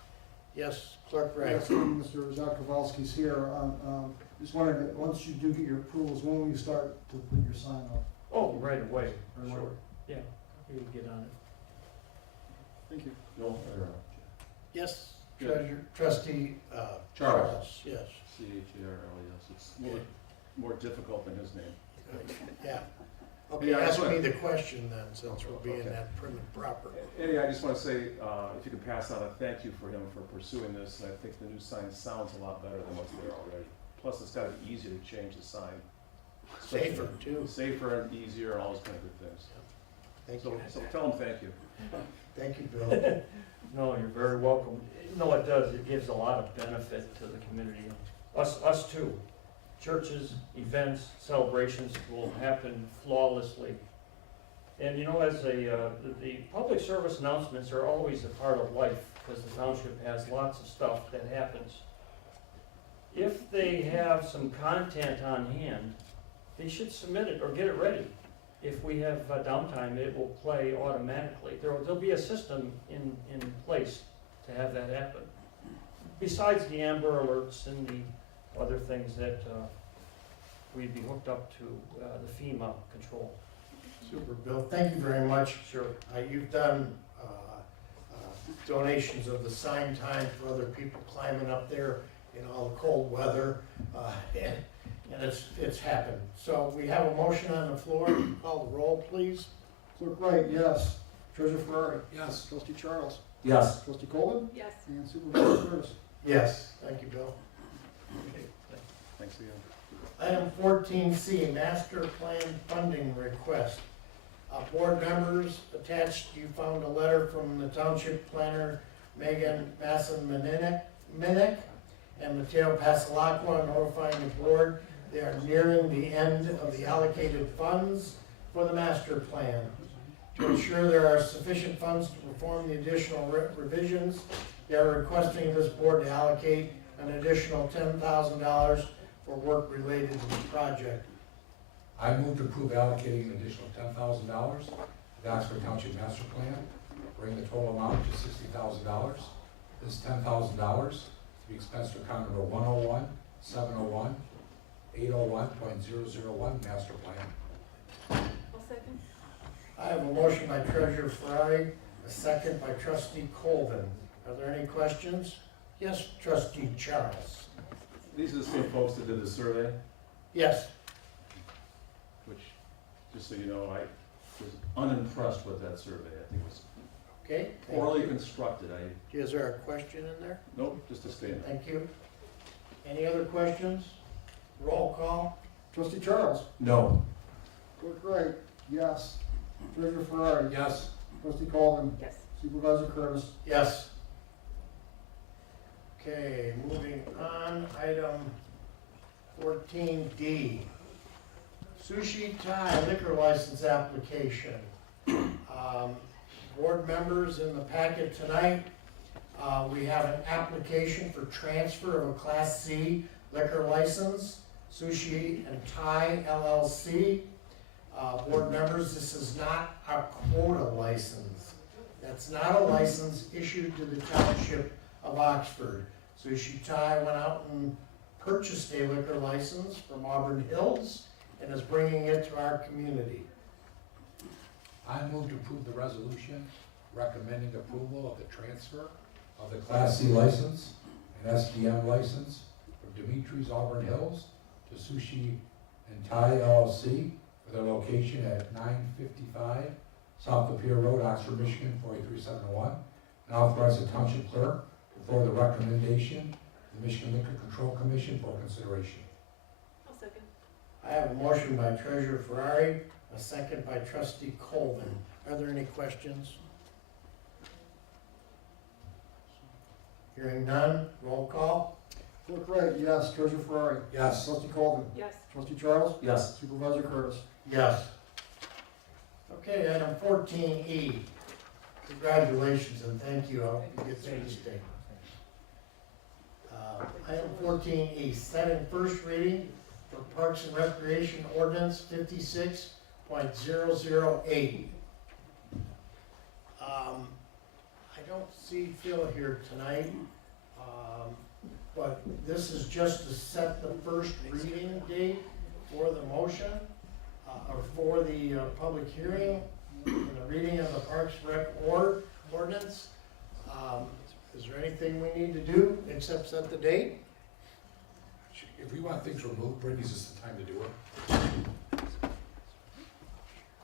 Yes, Clerk Wright. Yes, Mr. Zakowski's here. Just wondering, once you do get your approvals, when will you start to put your sign up? Oh, right away. Right away? Yeah, you can get on it. Thank you. No, Yes, Yeah. Treasurer, Trustee Charles. Yes. C-H-A-R-L-E-S. It's more difficult than his name. Yeah. Okay, Yeah, I ask just me want- the question then, since we're being Okay. that prim and proper. Anyway, I just want to say, if you could pass on a thank you for him for pursuing this, and I think the new sign sounds a lot better than what's there already. Plus, it's gotta be easier to change the sign. Safer, too. Safer and easier, and all those kind of good things. Thank So, you. so tell him thank you. Thank you, Bill. No, you're very welcome. No, it does, it gives a lot of benefit to the community. Us too. Churches, events, celebrations will happen flawlessly. And you know, as the public service announcements are always a part of life, because the township has lots of stuff that happens. If they have some content on hand, they should submit it or get it ready. If we have downtime, it will play automatically. There'll be a system in place to have that happen. besides the Amber Alerts and the other things that we'd be hooked up to the FEMA control. Super, Bill, thank you very much. Sure. You've done donations of the sign time for other people climbing up there in all the cold weather, and it's happened. So we have a motion on the floor. Call the roll, please. Clerk Wright, yes. Treasurer Ferrari? Yes. Trustee Charles? Yes. Trustee Colvin? Yes. And Supervisor Curtis? Yes, thank you, Bill. Thanks again. Item 14C, master plan funding request. Board members, attached, you found a letter from the township planner, Megan Masson-Minnick and Mateo Pasalacqua notifying the board they are nearing the end of the allocated funds for the master plan. To ensure there are sufficient funds to perform the additional revisions, they are requesting this board to allocate an additional $10,000 for work related to the project. I move to approve allocating an additional $10,000 to the Oxford Township Master Plan, bring the total amount to $60,000. This $10,000 to be expensed to account number 101-701-801.001 Master Plan. I'll second. I have a motion by Treasurer Ferrari, a second by Trustee Colvin. Are there any questions? Yes, Trustee Charles. These are the same folks that did the survey, Yes. which, just so you know, I was unimpressed with that survey. I think it was Okay. thank poorly you. constructed. Is there a question in there? Nope, just a statement. Thank you. Any other questions? Roll call. Trustee Charles? No. Clerk Wright, yes. Treasurer Ferrari? Yes. Trustee Colvin? Yes. Supervisor Curtis? Yes. Okay, moving on, item 14D. Sushi Thai liquor license application. Board members, in the packet tonight, we have an application for transfer of a Class C liquor license, Sushi and Thai LLC. Board members, this is not a quota license. That's not a license issued to the Township of Oxford. Sushi Thai went out and purchased a liquor license from Auburn Hills and is bringing it to our community. I move to approve the resolution recommending approval of the transfer of the Class C license and SDM license from Dimitri's Auburn Hills to Sushi and Thai LLC for their location at 955 South Lapeer Road, Oxford, Michigan, 43701, and authorize the township clerk to forward the recommendation to the Michigan Liquor Control Commission for consideration. I'll second. I have a motion by Treasurer Ferrari, a second by Trustee Colvin. Are there any questions? Hearing none, roll call. Clerk Wright, yes. Treasurer Ferrari? Yes. Trustee Colvin? Yes. Trustee Charles? Yes. Supervisor Curtis? Yes. Okay, item 14E. Congratulations and thank you. I hope you get through this day. Item 14E, setting first reading for Parks and Recreation Ordinance 56.008. I don't see Phil here tonight, but this is just to set the first reading date for the motion, or for the public hearing, and the reading of the Parks Rec ordinance. Is there anything we need to do except set the date? If we want things removed, Brittany's is the time to do it.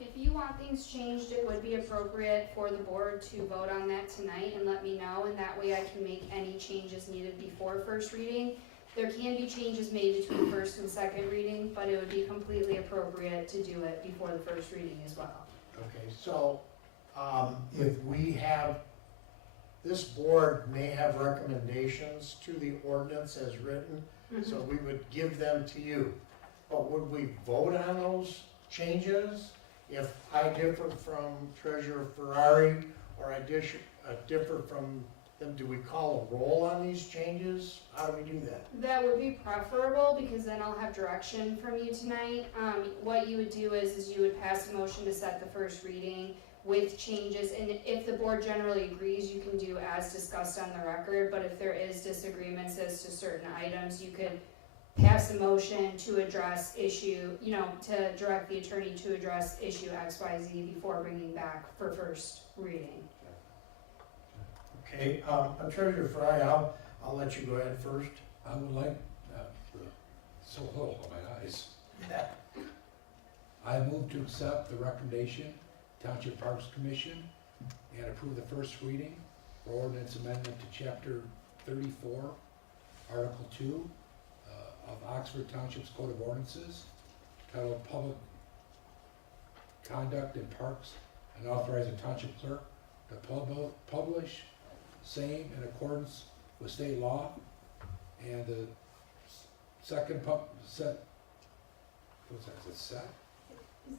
If you want things changed, it would be appropriate for the board to vote on that tonight and let me know, and that way I can make any changes needed before first reading. There can be changes made between first and second reading, but it would be completely appropriate to do it before the first reading as well. Okay, so, if we have, this board may have recommendations to the ordinance as written, so we would give them to you. But would we vote on those changes? If I differ from Treasurer Ferrari, or I differ from them, do we call a roll on these changes? How do we do that? That would be preferable, because then I'll have direction from you tonight. What you would do is you would pass a motion to set the first reading. with changes, and if the board generally agrees, you can do as discussed on the record, but if there is disagreements as to certain items, you could pass a motion to address issue, to direct the attorney to address issue X, Y, Z before bringing back for first reading. Okay, Treasurer Fry, I'll let you go ahead first. I would like, so little on my eyes. I move to accept the recommendation, Township Parks Commission, and approve the first reading for ordinance amendment to chapter 34, article 2, of Oxford Township's Code of Ordinances, titled Public Conduct in Parks, and authorize the township clerk to publish same in accordance with state law. And the second set?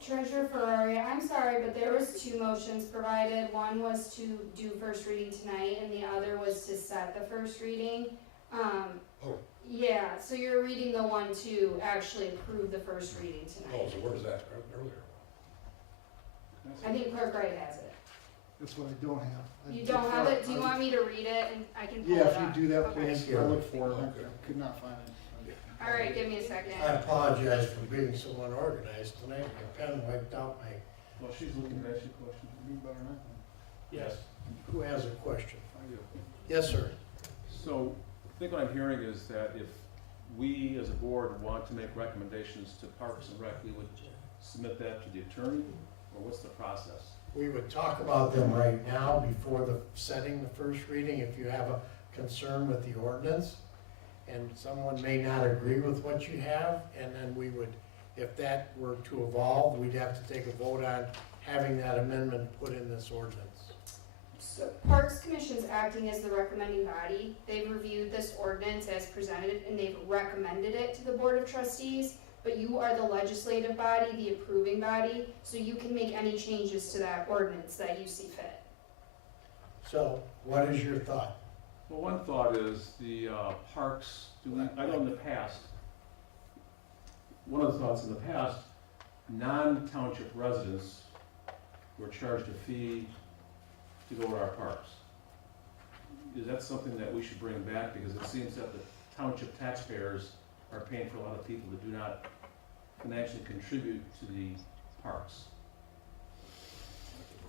Treasurer Ferrari, I'm sorry, but there was two motions provided. One was to do first reading tonight, and the other was to set the first reading. Oh. Yeah, so you're reading the one to actually approve the first reading tonight. So where's that earlier? I think Clerk Wright has it. That's what I don't have. You don't have it? Do you want me to read it and I can pull it Yeah, up? if you do that, Okay. please, I look for it, Okay. I could not find it. All right, give me a second. I apologize for being so unorganized tonight. My pen wiped out my, Well, she's looking at your question. You better not. yes. Who has a question? I do. Yes, sir. So, I think what I'm hearing is that if we as a board want to make recommendations to Parks and Rec, we would submit that to the attorney, or what's the process? We would talk about them right now before setting the first reading, if you have a concern with the ordinance. And someone may not agree with what you have, and then we would, if that were to evolve, we'd have to take a vote on having that amendment put in this ordinance. So Parks Commission's acting as the recommending body. They've reviewed this ordinance as presented and they've recommended it to the Board of Trustees. But you are the legislative body, the approving body, so you can make any changes to that ordinance that you see fit. So, what is your thought? Well, one thought is the parks, I know in the past, one of the thoughts in the past, non-township residents were charged a fee to go to our parks. Is that something that we should bring back? Because it seems that the township taxpayers are paying for a lot of people that do not financially contribute to the parks.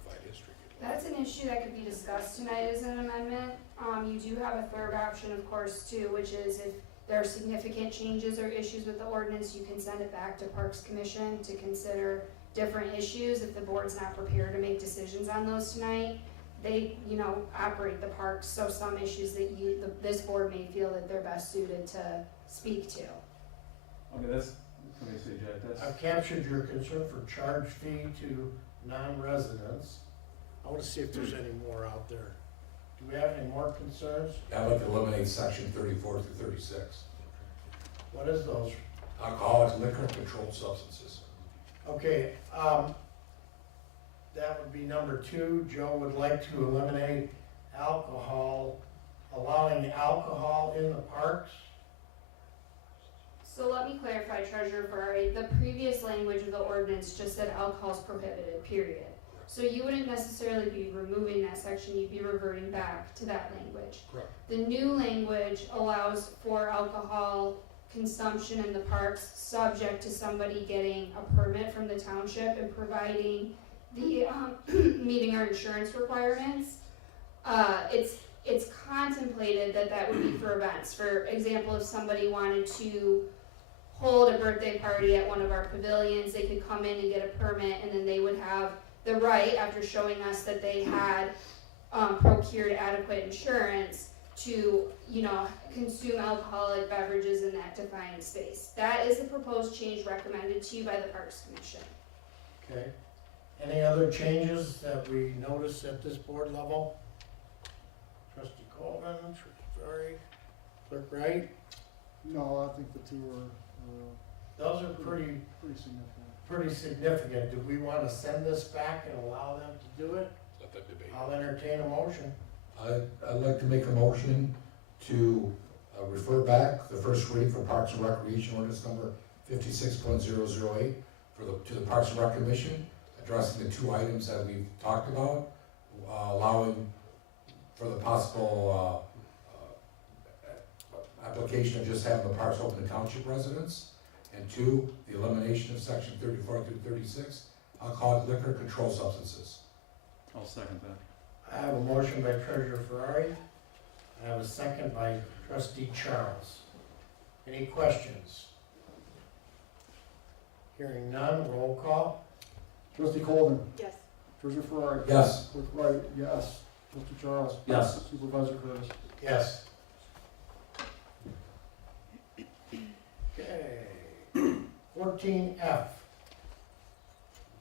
Provide history. That's an issue that could be discussed tonight as an amendment. You do have a third option, of course, too, which is if there are significant changes or issues with the ordinance, you can send it back to Parks Commission to consider different issues. If the board's not prepared to make decisions on those tonight, they, operate the parks, so some issues that this board may feel that they're best suited to speak to. Okay, that's, let me say, Jack, that's. I've captured your concern for charge fee to non-residents. I want to see if there's any more out there. Do we have any more concerns? I'd like to eliminate section 34 through 36. What is those? Alcoholics, liquor, and controlled substances. Okay, that would be number 2. Joe would like to eliminate alcohol, allowing alcohol in the parks. So let me clarify, Treasurer Ferrari, the previous language of the ordinance just said alcohol is prohibited, period. So you wouldn't necessarily be removing that section, you'd be reverting back to that language. Correct. The new language allows for alcohol consumption in the parks, subject to somebody getting a permit from the township and providing the, meeting our insurance requirements. It's contemplated that would be for events. For example, if somebody wanted to hold a birthday party at one of our pavilions, they could come in and get a permit, and then they would have the right, after showing us that they had procured adequate insurance, to consume alcoholic beverages in that defined space. That is the proposed change recommended to you by the Parks Commission. Okay. Any other changes that we notice at this board level? Trustee Colvin, sorry, Clerk Wright? No, I think the two are Those are pretty significant. Do we want to send this back and allow them to do it? Let that debate. I'll entertain a motion. I'd like to make a motion to refer back the first reading for Parks and Recreation ordinance number 56.008 to the Parks and Rec Commission, addressing the two items that we've talked about, allowing for the possible application of just having the parks open to township residents, and two, the elimination of section 34 through 36, alcoholic liquor controlled substances. I'll second that. I have a motion by Treasurer Ferrari. I have a second by Trustee Charles. Any questions? Hearing none, roll call. Trustee Colvin, Yes. Treasurer Ferrari. Yes. Clerk Wright, yes. Trustee Charles. Yes. Supervisor Curtis. Yes. Okay. 14F.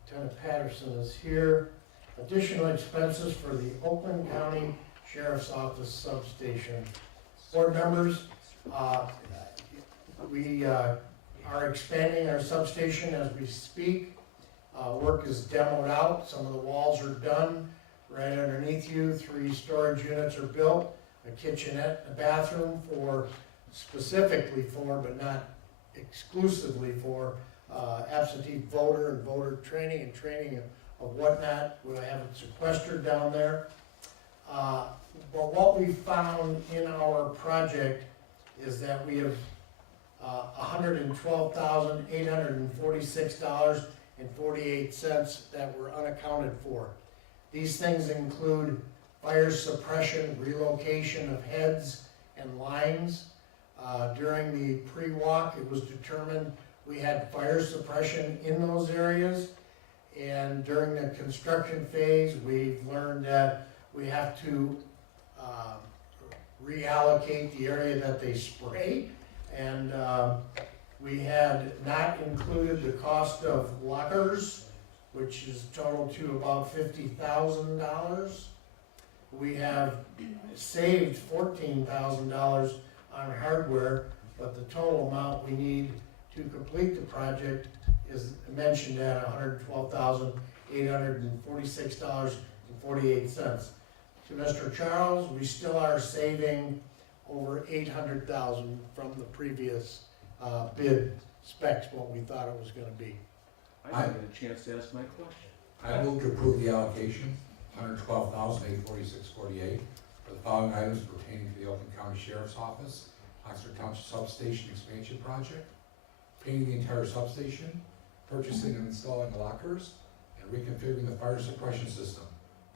Lieutenant Patterson is here. Additional expenses for the Oakland County Sheriff's Office substation. Board members, we are expanding our substation as we speak. Work is demoed out, some of the walls are done. Right underneath you, 3 storage units are built, a kitchenette, a bathroom specifically for, but not exclusively for, absentee voter and voter training and training of whatnot. We'll have it sequestered down there. But what we found in our project is that we have $112,846.48 that were unaccounted for. These things include fire suppression, relocation of heads and lines. During the pre-walk, it was determined we had fire suppression in those areas. And during the construction phase, we've learned that we have to reallocate the area that they spray. And we had not included the cost of lockers, which is total to about $50,000. We have saved $14,000 on hardware, but the total amount we need to complete the project is mentioned at $112,846.48. To Mr. Charles, we still are saving over $800,000 from the previous bid specs, what we thought it was gonna be. I didn't get a chance to ask my question. I move to approve the allocation, $112,846.48, for the following items pertaining to the Oakland County Sheriff's Office, Oxford Township Substation Expansion Project, painting the entire substation, purchasing and installing lockers, and reconfiguring the fire suppression system.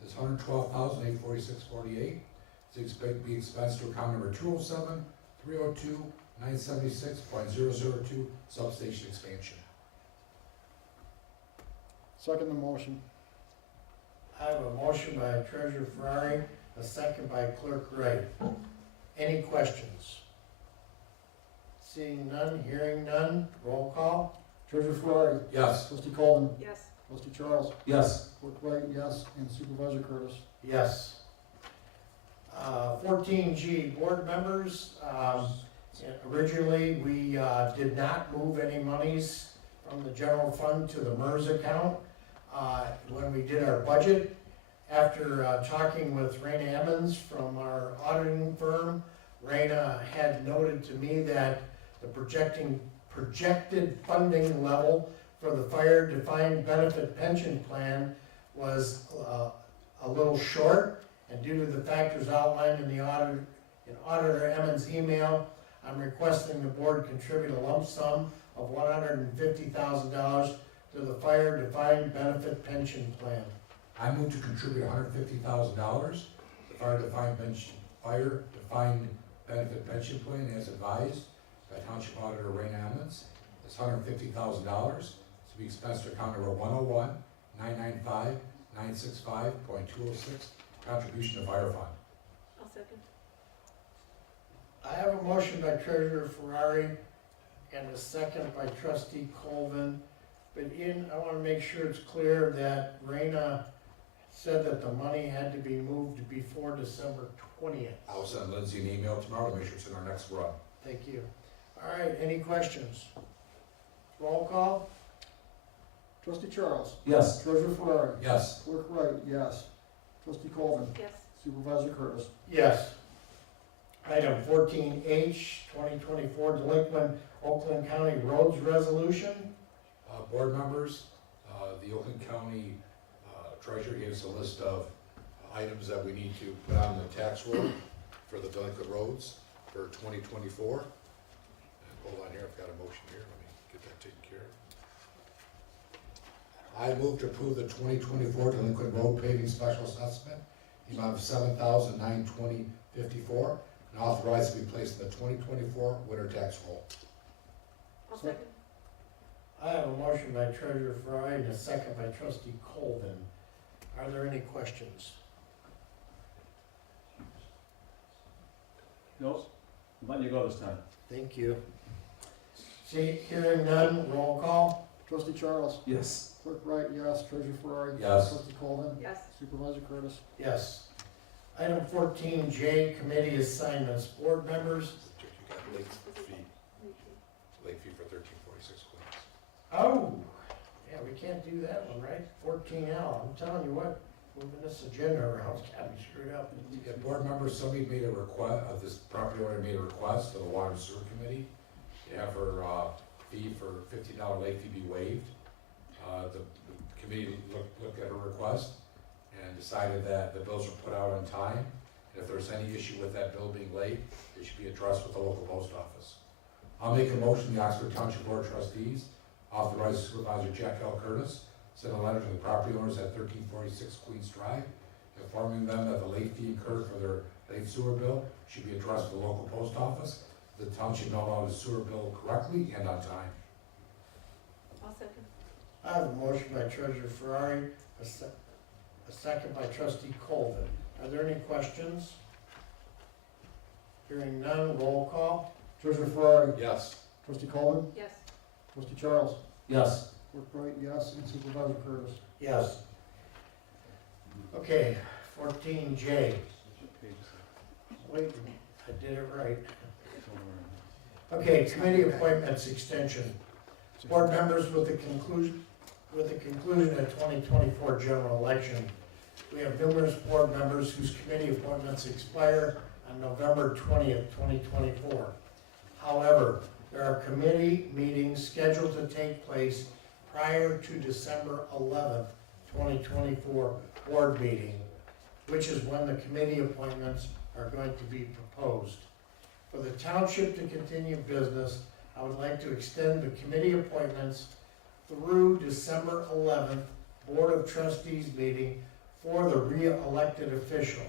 This $112,846.48 is expected to be expensed to account number 207-302-976.002 substation expansion. Second the motion. I have a motion by Treasurer Ferrari, a second by Clerk Wright. Any questions? Seeing none, hearing none, roll call. Treasurer Ferrari. Yes. Trustee Colvin. Yes. Trustee Charles. Yes. Clerk Wright, yes. And Supervisor Curtis. Yes. 14G, board members, originally, we did not move any monies from the general fund to the MERS account when we did our budget. After talking with Raina Emmons from our auditing firm, Raina had noted to me that the projected funding level for the fire defined benefit pension plan was a little short. And due to the factors outlined in the Auditor Emmons' email, I'm requesting the board contribute a lump sum of $150,000 to the fire defined benefit pension plan. I move to contribute $150,000 to the fire defined benefit pension plan as advised by Township Auditor Raina Emmons. This $150,000 to be expensed to account number 101-995-965.206, contribution to fire fund. I'll second. I have a motion by Treasurer Ferrari and a second by Trustee Colvin. But I want to make sure it's clear that Raina said that the money had to be moved before December 20th. I'll send Lindsay an email tomorrow to make sure it's in our next run. Thank you. All right, any questions? Roll call? Trustee Charles. Yes. Treasurer Ferrari. Yes. Clerk Wright, yes. Trustee Colvin. Yes. Supervisor Curtis. Yes. Item 14H, 2024 delinquent Oakland County roads resolution. Board members, The Oakland County Treasurer gave us a list of items that we need to put on the tax roll for the delinquent roads for 2024. And hold on here, I've got a motion here, let me get that taken care of. I move to approve the 2024 delinquent road paving special assessment, the amount of $7,920.54, and authorize to be placed in the 2024 winter tax roll. I'll second. I have a motion by Treasurer Fry and a second by Trustee Colvin. Are there any questions? No, I'm letting you go this time. Thank you. See, hearing none, roll call. Trustee Charles? Yes. Clerk Wright, yes. Treasurer Ferrari? Yes. Trustee Colvin? Yes. Supervisor Curtis? Yes. Item 14J, committee assignments. Board members. You got late fee for 1346 Queens. Oh, yeah, we can't do that one, right? 14L. I'm telling you what, moving this agenda around, it's got me screwed up. Yeah, board members, somebody made a request, this property owner made a request to the Water and Sewer Committee to have her fee for $50 late fee be waived. The committee looked at her request and decided that the bills were put out on time. And if there's any issue with that bill being late, it should be addressed with the local post office. I'll make a motion, the Oxford Township Board of Trustees authorize Supervisor Jack L. Curtis send a letter to the property owners at 1346 Queens Drive, informing them that the late fee incurred for their late sewer bill should be addressed to the local post office. The township mailed out his sewer bill correctly and on time. I'll second. I have a motion by Treasurer Ferrari, a second by Trustee Colvin. Are there any questions? Hearing none, roll call. Treasurer Ferrari? Yes. Trustee Colvin? Yes. Trustee Charles? Yes. Clerk Wright, yes. And Supervisor Curtis? Yes. Okay, 14J. Wait, I did it right. Okay, committee appointments extension. Board members, with the conclusion of 2024 general election, we have numerous board members whose committee appointments expire on November 20th, 2024. However, there are committee meetings scheduled to take place prior to December 11th, 2024 board meeting, which is when the committee appointments are going to be proposed. For the township to continue business, I would like to extend the committee appointments through December 11th Board of Trustees meeting for the re-elected officials.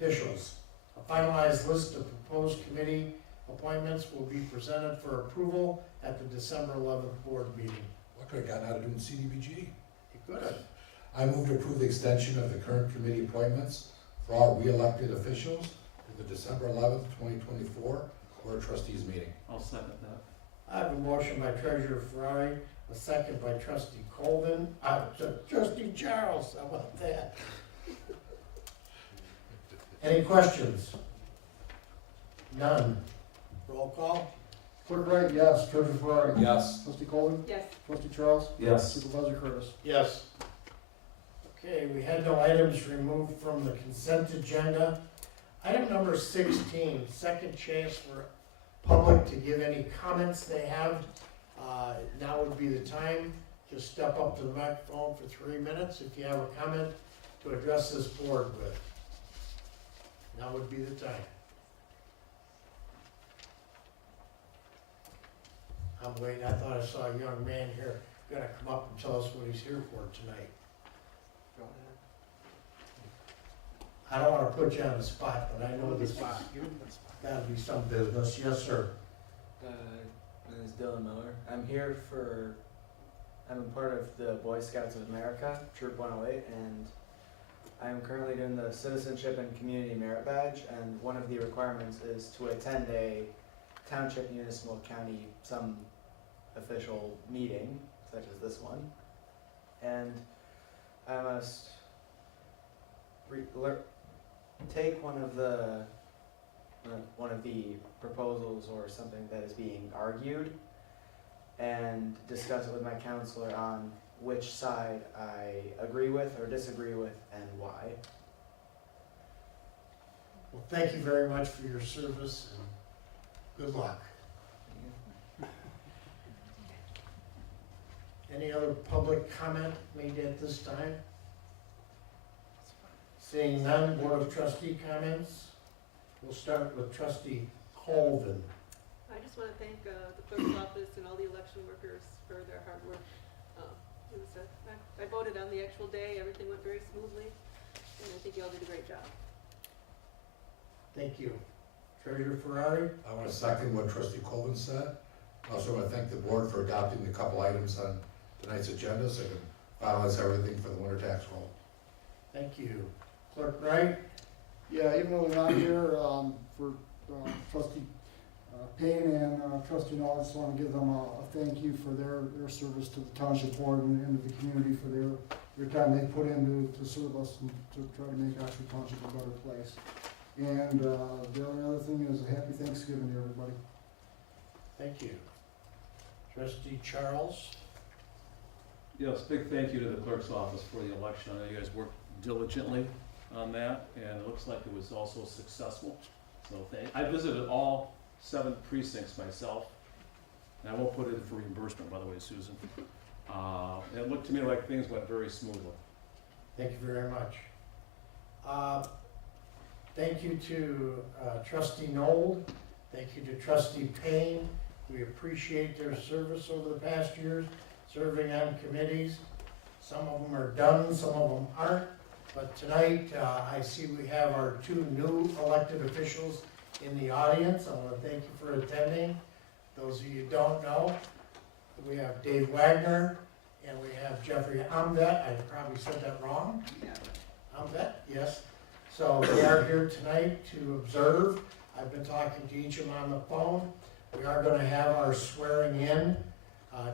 A finalized list of proposed committee appointments will be presented for approval at the December 11th board meeting. What could have gotten out of doing CDBG? You could have. I move to approve the extension of the current committee appointments for all re-elected officials to the December 11th, 2024 Board of Trustees meeting. I'll second that. I have a motion by Treasurer Ferrari, a second by Trustee Colvin, Trustee Charles, how about that? Any questions? None. Roll call? Clerk Wright, yes. Treasurer Ferrari? Yes. Trustee Colvin? Yes. Trustee Charles? Yes. Supervisor Curtis? Yes. Okay, we had no items removed from the consent agenda. Item number 16, second chance for public to give any comments they have. Now would be the time. Just step up to the microphone for 3 minutes if you have a comment to address this board with. Now would be the time. I'm waiting, I thought I saw a young man here, gonna come up and tell us what he's here for tonight. I don't wanna put you on the spot, but I know this gotta be some business. Yes, sir. My name is Dylan Miller. I'm a part of the Boy Scouts of America, Troop 108, and I'm currently doing the Citizenship and Community Merit Badge, and one of the requirements is to attend a township, municipal, county, some official meeting, such as this one, and I must take one of the proposals or something that is being argued and discuss it with my counselor on which side I agree with or disagree with and why. Well, thank you very much for your service and good luck. Any other public comment made at this time? Seeing none, Board of Trustee comments. We'll start with Trustee Colvin. I just want to thank the clerk's office and all the election workers for their hard work. It was I voted on the actual day, everything went very smoothly, and I think you all did a great job. Thank you. Treasurer Ferrari? I want to second what Trustee Colvin said. I also want to thank the board for adopting the couple items on tonight's agenda so we can finalize everything for the winter tax roll. Thank you. Clerk Wright? Yeah, even though they're not here, for trustee Payne and trustee Noel, I just want to give them a thank you for their service to the township board and to the community for their time they put in to serve us and to try to make Oxford Township a better place. And the only other thing is a happy Thanksgiving to everybody. Thank you. Trustee Charles? Yes, big thank you to the clerk's office for the election. I know you guys worked diligently on that, and it looks like it was also successful. So I visited all 7 precincts myself, and I won't put it in for reimbursement, by the way, Susan. It looked to me like things went very smoothly. Thank you very much. Thank you to Trustee Noel. Thank you to Trustee Payne. We appreciate their service over the past years, serving on committees. Some of them are done, some of them aren't. But tonight, I see we have our 2 new elected officials in the audience. I want to thank you for attending. Those of you who don't know, we have Dave Wagner and we have Jeffrey Amvet. I probably said that wrong. Amvet, yes. So they are here tonight to observe. I've been talking to each of them on the phone. We are going to have our swearing in,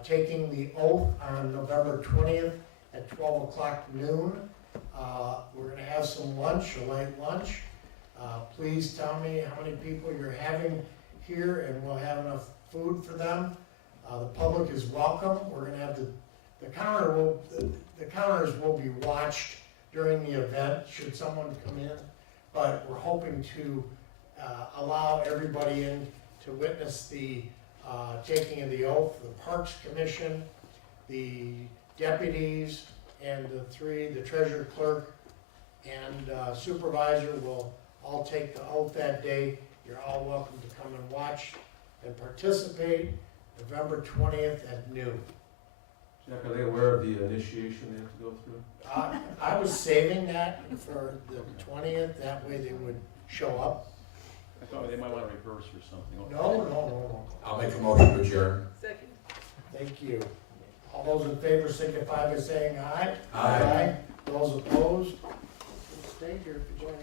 taking the oath on November 20th at 12 o'clock noon. We're going to have some lunch, a light lunch. Please tell me how many people you're having here, and we'll have enough food for them. The public is welcome. We're going to have the counters will be watched during the event should someone come in, but we're hoping to allow everybody in to witness the taking of the oath. The Parks Commission, the deputies, and the treasurer clerk and supervisor will all take the oath that day. You're all welcome to come and watch and participate November 20th at noon. Jack, are they aware of the initiation they have to go through? I was saving that for the 20th, that way they would show up. I thought they might want to reverse or something. No. I'll make a motion to adjourn. Second. Thank you. All those in favor signify by saying aye. Aye. Those opposed, stay here if you join us.